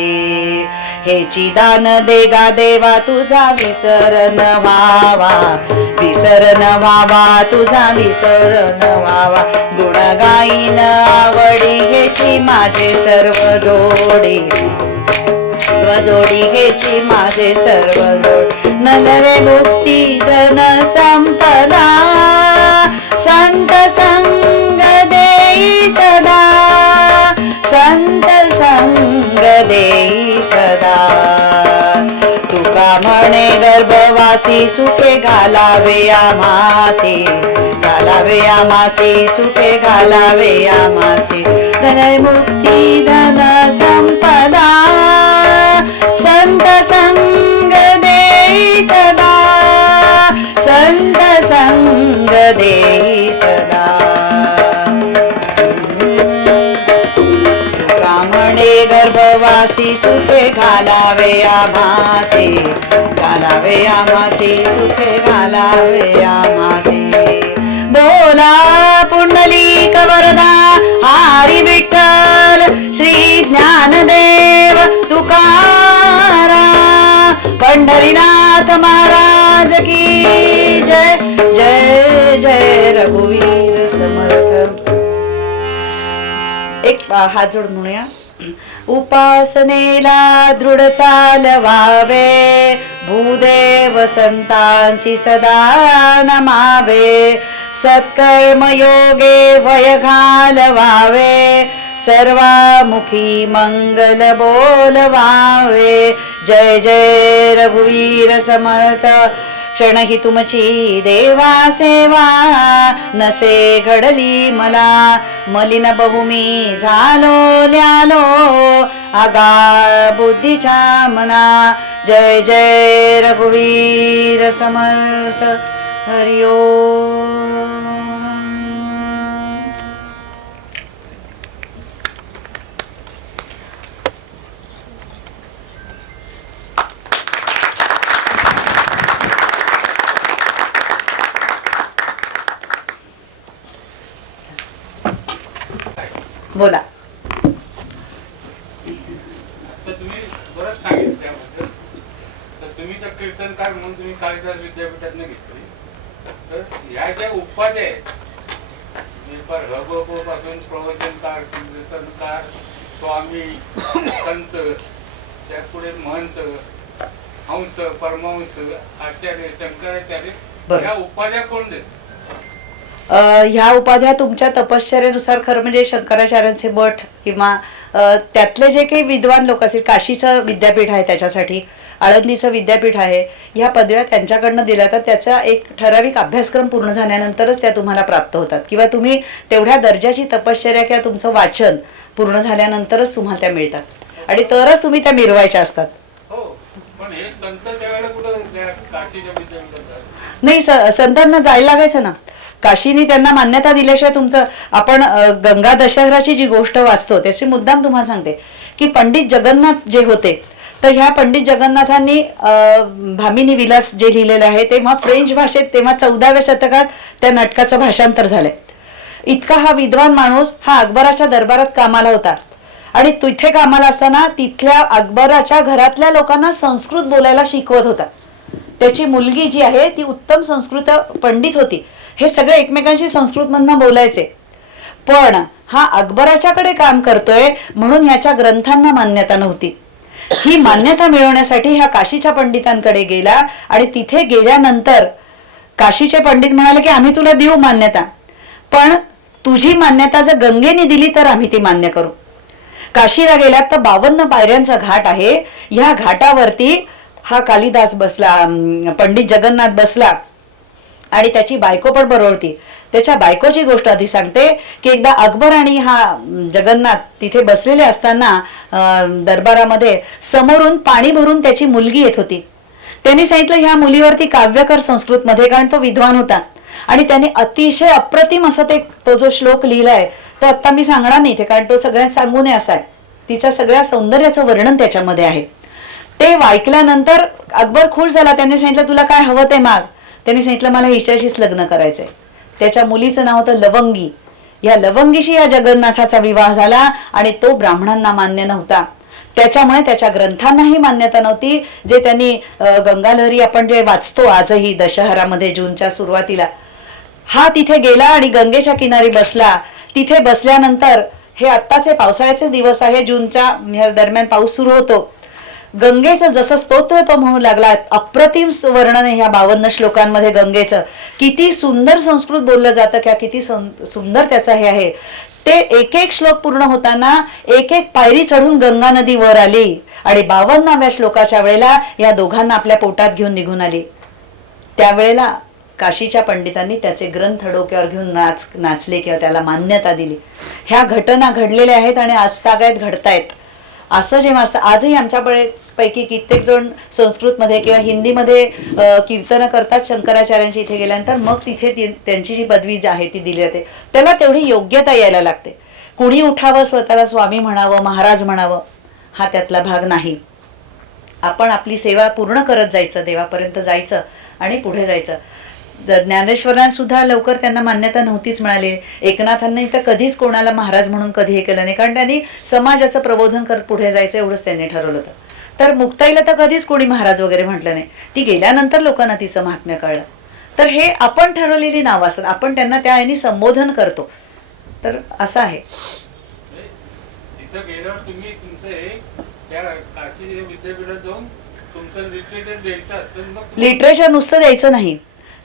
हेची दान देगा देवा तुझा विसर न व्हावा तुझा विसर न व्हावा गुण गाईन आवडी हेची माझे सर्व जोडी हेची माझे सर्व जोडी नलरे मुक्ती धन संपदा संत संग देई सदा संत संग देई सदा तुका म्हणे गर्भवासी सुखे घालावे आमासी सुखे घालावे आमासी धन मुक्ती धन संपदा संत संग देई सदा संत संग देई सदा ब्राह्मणे गर्भवासी सुखे घालावे आमासी सुखे घालावे आमासी बोला पुंडलिक वरदा हरी विठ्ठल श्री ज्ञानदेव तुकाराम पंढरीनाथ महाराज की जय जय जय रघुवीर समर्थ. एक हात जोड म्हणूया. उपासनेला दृढ चालवावे भूदेव संतांसी सदा नमावे सत्कर्म योगे वय घालवावे सर्वामुखी मंगल बोलवावे जय जय रघुवीर समर्थ क्षणही तुमची देवा सेवा नसे घडली मला मलिन बहुमी झालो ल्यालो आगा बुद्धीच्या मना जय जय रघुवीर समर्थ हरि ओम. बोला. तुम्ही बरंच सांगितलं त्याबद्दल. तर तुम्ही तर कीर्तनकार म्हणून तुम्ही कालिदास विद्यापीठातनं घेतली. तर ह्या ज्या उपाध्या आहेत पासून प्रवचनकार कीर्तनकार स्वामी संत त्यापुढे महंत हंस परमहंस आचार्य शंकराचार्य या उपाध्या कोण देत? ह्या उपाध्या तुमच्या तपश्चर्यानुसार खरं म्हणजे शंकराचार्यांचे मठ किंवा त्यातले जे काही विद्वान लोक असतील काशीचं विद्यापीठ आहे त्याच्यासाठी आळंदीचं विद्यापीठ आहे ह्या पदव्या त्यांच्याकडनं दिल्या तर त्याचा एक ठराविक अभ्यासक्रम पूर्ण झाल्यानंतरच त्या तुम्हाला प्राप्त होतात किंवा तुम्ही तेवढ्या दर्जाची तपश्चर्या किंवा तुमचं वाचन पूर्ण झाल्यानंतरच तुम्हाला त्या मिळतात आणि तरच तुम्ही त्या मिरवायच्या असतात. हो पण हे संत त्यावेळेला कुठं काशीच्या विद्यापीठात नाही संतांना जायला लागायचं ना. काशीने त्यांना मान्यता दिल्याशिवाय तुमचं आपण गंगा दशहराची जी गोष्ट वाचतो त्याची मुद्दाम तुम्हाला सांगते की पंडित जगन्नाथ जे होते, तर ह्या पंडित जगन्नाथांनी भामिनी विलास जे लिहिलेलं आहे तेव्हा फ्रेंच भाषेत तेव्हा 14व्या शतकात त्या नाटकाचं भाषांतर झालंय. इतका हा विद्वान माणूस हा अकबराच्या दरबारात कामाला होता आणि तिथे कामाला असताना तिथल्या अकबराच्या घरातल्या लोकांना संस्कृत बोलायला शिकवत होता. त्याची मुलगी जी आहे ती उत्तम संस्कृत पंडित होती. हे सगळे एकमेकांशी संस्कृतमधनं बोलायचे. पण हा अकबराच्याकडे काम करतोय म्हणून ह्याच्या ग्रंथांना मान्यता नव्हती. ही मान्यता मिळवण्यासाठी ह्या काशीच्या पंडितांकडे गेला आणि तिथे गेल्यानंतर काशीचे पंडित म्हणाले की आम्ही तुला देऊ मान्यता, पण तुझी मान्यता जर गंगेने दिली तर आम्ही ती मान्य करू. काशीला गेल्यात तर 52 पायऱ्यांचा घाट आहे. ह्या घाटावरती हा कालिदास बसला, पंडित जगन्नाथ बसला आणि त्याची बायको पण बरोबर होती. त्याच्या बायकोची गोष्ट आधी सांगते की एकदा अकबर आणि हा जगन्नाथ तिथे बसलेले असताना दरबारामध्ये समोरून पाणी भरून त्याची मुलगी येत होती. त्यांनी सांगितलं ह्या मुलीवरती काव्य कर संस्कृतमध्ये, कारण तो विद्वान होता आणि त्याने अतिशय अप्रतिम असा तो जो श्लोक लिहिलाय तो आत्ता मी सांगणार नाही ते, कारण तो सगळ्यांत सांगू नये असा आहे. तिच्या सगळ्या सौंदर्याचं वर्णन त्याच्यामध्ये आहे. ते ऐकल्यानंतर अकबर खुश झाला. त्यांनी सांगितलं तुला काय हवं ते माग. त्यांनी सांगितलं मला हिच्याशीच लग्न करायचंय. त्याच्या मुलीचं नाव होतं लवंगी. या लवंगीशी या जगन्नाथाचा विवाह झाला आणि तो ब्राह्मणांना मान्य नव्हता. त्याच्यामुळे त्याच्या ग्रंथांनाही मान्यता नव्हती. जे त्यांनी गंगालहरी आपण जे वाचतो आजही दशहरामध्ये जूनच्या सुरुवातीला, हा तिथे गेला आणि गंगेच्या किनारी बसला. तिथे बसल्यानंतर हे आत्ताचे पावसाळ्याचे दिवस आहे, जूनच्या दरम्यान पाऊस सुरू होतो. गंगेचं जसं स्तोत्र तो म्हणू लागला. अप्रतिम वर्णन ह्या 52 श्लोकांमध्ये गंगेचं. किती सुंदर संस्कृत बोललं जातं, किंवा किती सुंदर त्याचं हे आहे. ते एक एक श्लोक पूर्ण होताना एक एक पायरी चढून गंगा नदी वर आली आणि 52व्या श्लोकाच्या वेळेला या दोघांना आपल्या पोटात घेऊन निघून आली. त्यावेळेला काशीच्या पंडितांनी त्याचे ग्रंथ डोक्यावर घेऊन नाचले किंवा त्याला मान्यता दिली. ह्या घटना घडलेल्या आहेत आणि आजतागायत घडतायत. असं जेव्हा असतं, आजही आमच्या पैकी कित्येक जण संस्कृतमध्ये किंवा हिंदीमध्ये कीर्तनं करतात शंकराचार्यांची. इथे गेल्यानंतर मग तिथे त्यांची जी पदवी जी आहे ती दिली जाते. त्याला तेवढी योग्यता यायला लागते. कुणी उठावं, स्वतःला स्वामी म्हणावं, महाराज म्हणावं, हा त्यातला भाग नाही. आपण आपली सेवा पूर्ण करत जायचं, देवापर्यंत जायचं आणि पुढे जायचं. ज्ञानेश्वरांना सुद्धा लवकर त्यांना मान्यता नव्हतीच मिळाली. एकनाथांनी तर कधीच कोणाला महाराज म्हणून कधी हे केलं नाही, कारण त्यांनी समाजाचं प्रबोधन करत पुढे जायचं एवढंच त्यांनी ठरवलं होतं. तर मुक्ताईला तर कधीच कोणी महाराज वगैरे म्हटलं नाही. ती गेल्यानंतर लोकांना तिचं महात्म्य कळलं. तर हे आपण ठरवलेली नावं असतात, आपण त्यांना त्या ह्यानी संबोधन करतो. तर असं आहे. तिथं गेल्यावर तुम्ही तुमचे त्या काशी विद्यापीठात जाऊन तुमचं लिटरेचर द्यायचं असतं. मग लिटरेचर नुसतं द्यायचं नाही,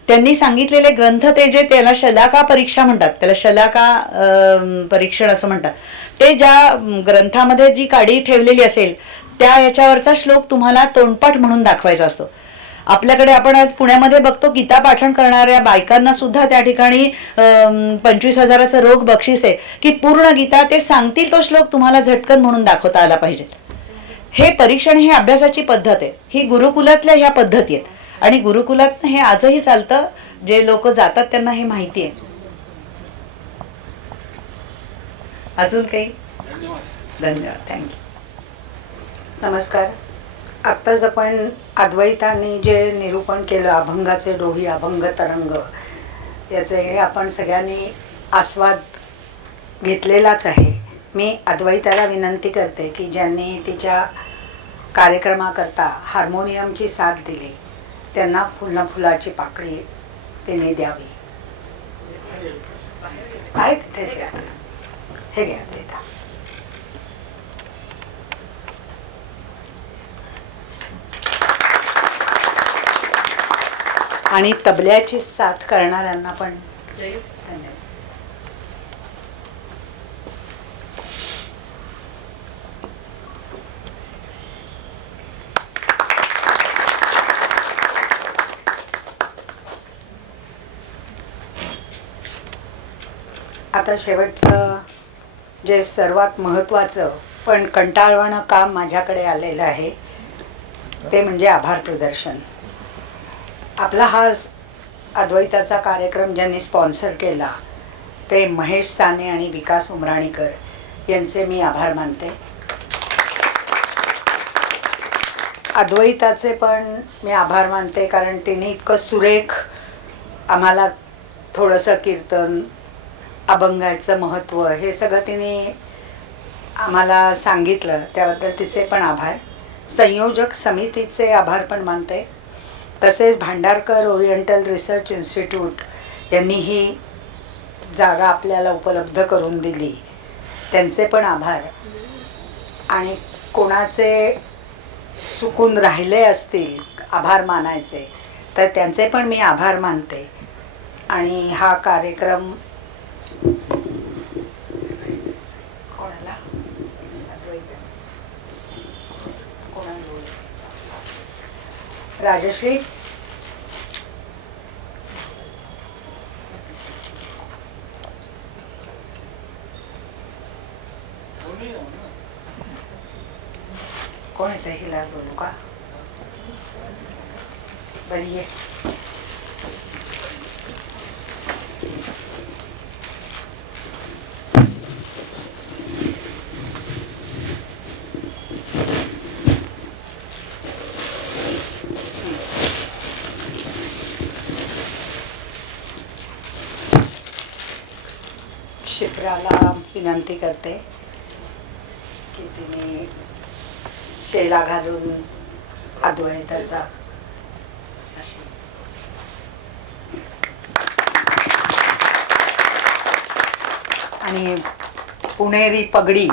त्यांनी सांगितलेले ग्रंथ ते जे त्याला शलाका परीक्षा म्हणतात, त्याला शलाका परीक्षण असं म्हणतात. ते ज्या ग्रंथामध्ये जी काडी ठेवलेली असेल त्या ह्याच्यावरचा श्लोक तुम्हाला तोंडपाठ म्हणून दाखवायचा असतो. आपल्याकडे आपण आज पुण्यामध्ये बघतो गीता पाठण करणाऱ्या बायकांना सुद्धा त्या ठिकाणी 25,000चं रोख बक्षीस आहे की पूर्ण गीता ते सांगतील तो श्लोक तुम्हाला झटकन म्हणून दाखवता आला पाहिजे. हे परीक्षण, ही अभ्यासाची पद्धत आहे. ही गुरुकुलातल्या ह्या पद्धती आहेत आणि गुरुकुलात हे आजही चालतं. जे लोक जातात त्यांना हे माहिती आहे. अजून काही? धन्यवाद. थँक्यू. नमस्कार. आत्ताच आपण अद्वैताने जे निरूपण केलं, अभंगाचे डोही अभंग तरंग, याचे आपण सगळ्यांनी आस्वाद घेतलेलाच आहे. मी अद्वैताला विनंती करते की ज्यांनी तिच्या कार्यक्रमाकरता हार्मोनियमची साथ दिली त्यांना फुलाची पाकळी तिने द्यावी. आहे तिथेच, हे घ्या देता. आणि तबल्याची साथ करणाऱ्यांना पण धन्यवाद. आता शेवटचं जे सर्वात महत्त्वाचं पण कंटाळवाणं काम माझ्याकडे आलेलं आहे ते म्हणजे आभार प्रदर्शन. आपला हा अद्वैताचा कार्यक्रम ज्यांनी स्पॉन्सर केला ते महेश साने आणि विकास उमराणीकर यांचे मी आभार मानते. अद्वैताचे पण मी आभार मानते, कारण तिने इतकं सुरेख आम्हाला थोडंसं कीर्तन, अभंगाचं महत्त्व हे सगळं तिने आम्हाला सांगितलं, त्याबद्दल तिचे पण आभार. संयोजक समितीचे आभार पण मानते. तसेच भांडारकर ओरिएंटल रिसर्च इन्स्टिट्यूट यांनी ही जागा आपल्याला उपलब्ध करून दिली, त्यांचे पण आभार. आणि कोणाचे चुकून राहिले असतील आभार मानायचे तर त्यांचे पण मी आभार मानते. आणि हा कार्यक्रम कोणाला राजश्री कोण येते हिला बोलू का? बरी आहे. शिप्राला विनंती करते की तिने शेला घालून अद्वैताचा अशी आणि पुणेरी पगडी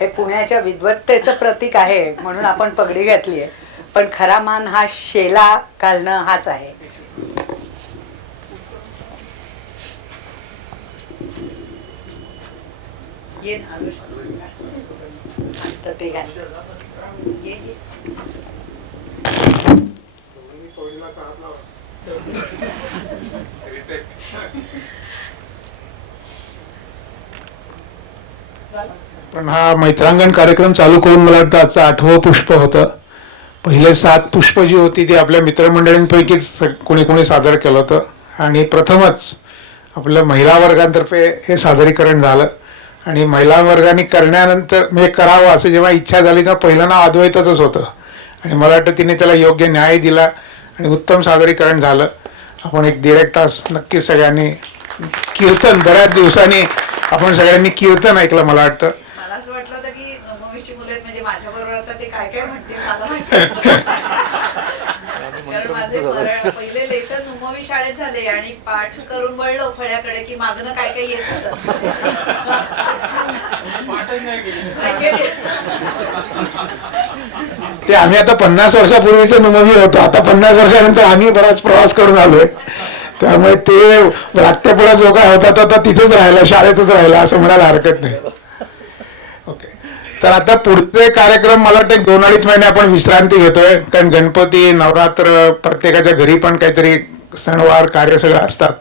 हे पुण्याच्या विद्वत्तेचं प्रतीक आहे म्हणून आपण पगडी घातली आहे, पण खरा मान हा शेला घालणं हाच आहे. ये ना, आता ते घाल. ये, ये. पण हा मैत्रांगण कार्यक्रम चालू करून मला वाटतं आजचं 8वं पुष्प होतं. पहिले 7 पुष्प जी होती ती आपल्या मित्रमंडळींपैकीच कोणी कोणी सादर केलं होतं आणि प्रथमच आपल्या महिला वर्गांतर्फे हे सादरीकरण झालं. आणि महिला वर्गाने करण्यानंतर म्हणजे करावं असं जेव्हा इच्छा झाली तेव्हा पहिलं नाव अद्वैताचंच होतं आणि मला वाटतं तिने त्याला योग्य न्याय दिला आणि उत्तम सादरीकरण झालं. आपण 1-1.5 तास नक्कीच सगळ्यांनी कीर्तन, बऱ्याच दिवसांनी आपण सगळ्यांनी कीर्तन ऐकलं. मला वाटतं मला असं वाटलं होतं की नववीची मुलं आहेत म्हणजे माझ्या बरोबर आता ते काय काय म्हणतील मला माहिती. कारण माझे पहिले लेसन उमवी शाळेत झाले आणि पाठ करून वळलो फळ्याकडे की मागणं काय काय येत होतं. ते आम्ही आता 50 वर्षापूर्वीचे नुमवी होतो, आता 50 वर्षानंतर आम्ही बराच प्रवास करून आलोय, त्यामुळे ते रात्यापुढा जो काय होता तो तिथेच राहिला, शाळेतच राहिला असं म्हणायला हरकत नाही. ओके, तर आता पुढचे कार्यक्रम मला वाटतं 2-2.5 महिने आपण विश्रांती घेतोय, कारण गणपती, नवरात्र, प्रत्येकाच्या घरी पण काहीतरी सणवार कार्य सगळं असतात.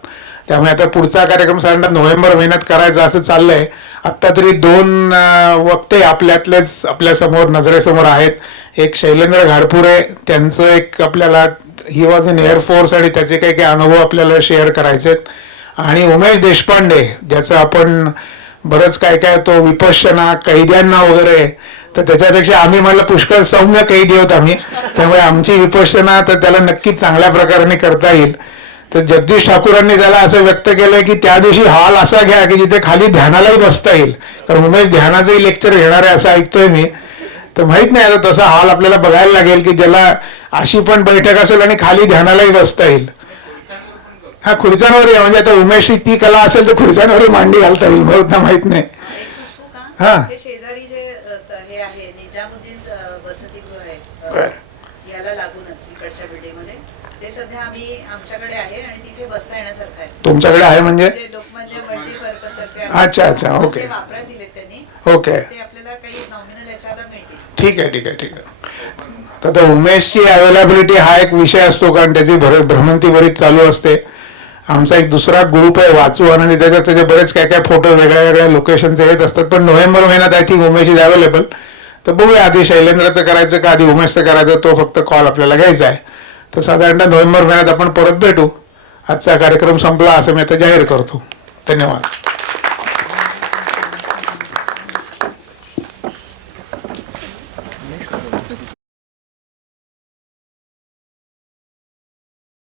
त्यामुळे आता पुढचा कार्यक्रम साधारण नोव्हेंबर महिन्यात करायचा असं चाललंय. आत्ता तरी 2 वक्ते आपल्यातलेच आपल्या समोर नजरेसमोर आहेत. एक शैलेंद्र घाडपुरे, त्यांचं एक आपल्याला ही वॉज इन एअरफोर्स आणि त्याचे काही काही अनुभव आपल्याला शेअर करायचे आहेत. आणि उमेश देशपांडे, ज्याचं आपण बरंच काय काय तो विपश्यना, कैद्यांना वगैरे, तर त्याच्यापेक्षा आम्ही म्हटलं पुष्कळ सौम्य कैदी होत आम्ही, त्यामुळे आमची विपश्यना तर त्याला नक्कीच चांगल्या प्रकारे करता येईल. तर जगदीश ठाकूरांनी त्याला असं व्यक्त केलंय की त्या दिवशी हॉल असा घ्या की जिथे खाली ध्यानालाही बसता येईल, कारण उमेश ध्यानाचंही लेक्चर घेणार आहे असं ऐकतोय मी. तर माहित नाही आता तसा हॉल आपल्याला बघायला लागेल की ज्याला अशी पण बैठक असेल आणि खाली ध्यानालाही बसता येईल. हा, खुर्च्यांवर म्हणजे आता उमेशची ती कला असेल तर खुर्च्यांवर मांडी घालता येईल, मला माहित नाही. हा, शेजारी जे हे आहे निजामुद्दीन वसतिगृह आहे बरं, याला लागूनच इकडच्या बिल्डिंग मध्ये, ते सध्या आम्ही आमच्याकडे आहे आणि तिथे बसता येण्यासारखं आहे. तुमच्याकडे आहे म्हणजे? लोकमान्य मल्टीपर्पज तर्फे अच्छा अच्छा, ओके वापरात दिलेत त्यांनी, ओके, ते आपल्याला काही नॉमिनल याच्याला मिळतील. ठीक आहे ठीक आहे ठीक आहे. तर आता उमेशची अवेलेबिलिटी हा एक विषय असतो, कारण त्याची भ्रमंती बरीच चालू असते. आमचा एक दुसरा ग्रुप आहे वाचू आनंदी, त्याच्यात त्याचे बरेच काय काय फोटो वेगळ्या वेगळ्या लोकेशनचे येत असतात. पण नोव्हेंबर महिन्यात I think Umesh is available. तर बघूया आधी शैलेंद्रचं करायचं का आधी उमेशचं करायचं, तो फक्त कॉल आपल्याला घ्यायचा आहे. तर साधारणतः नोव्हेंबर महिन्यात आपण परत भेटू. आजचा कार्यक्रम संपला असं मी आता जाहीर करतो. धन्यवाद.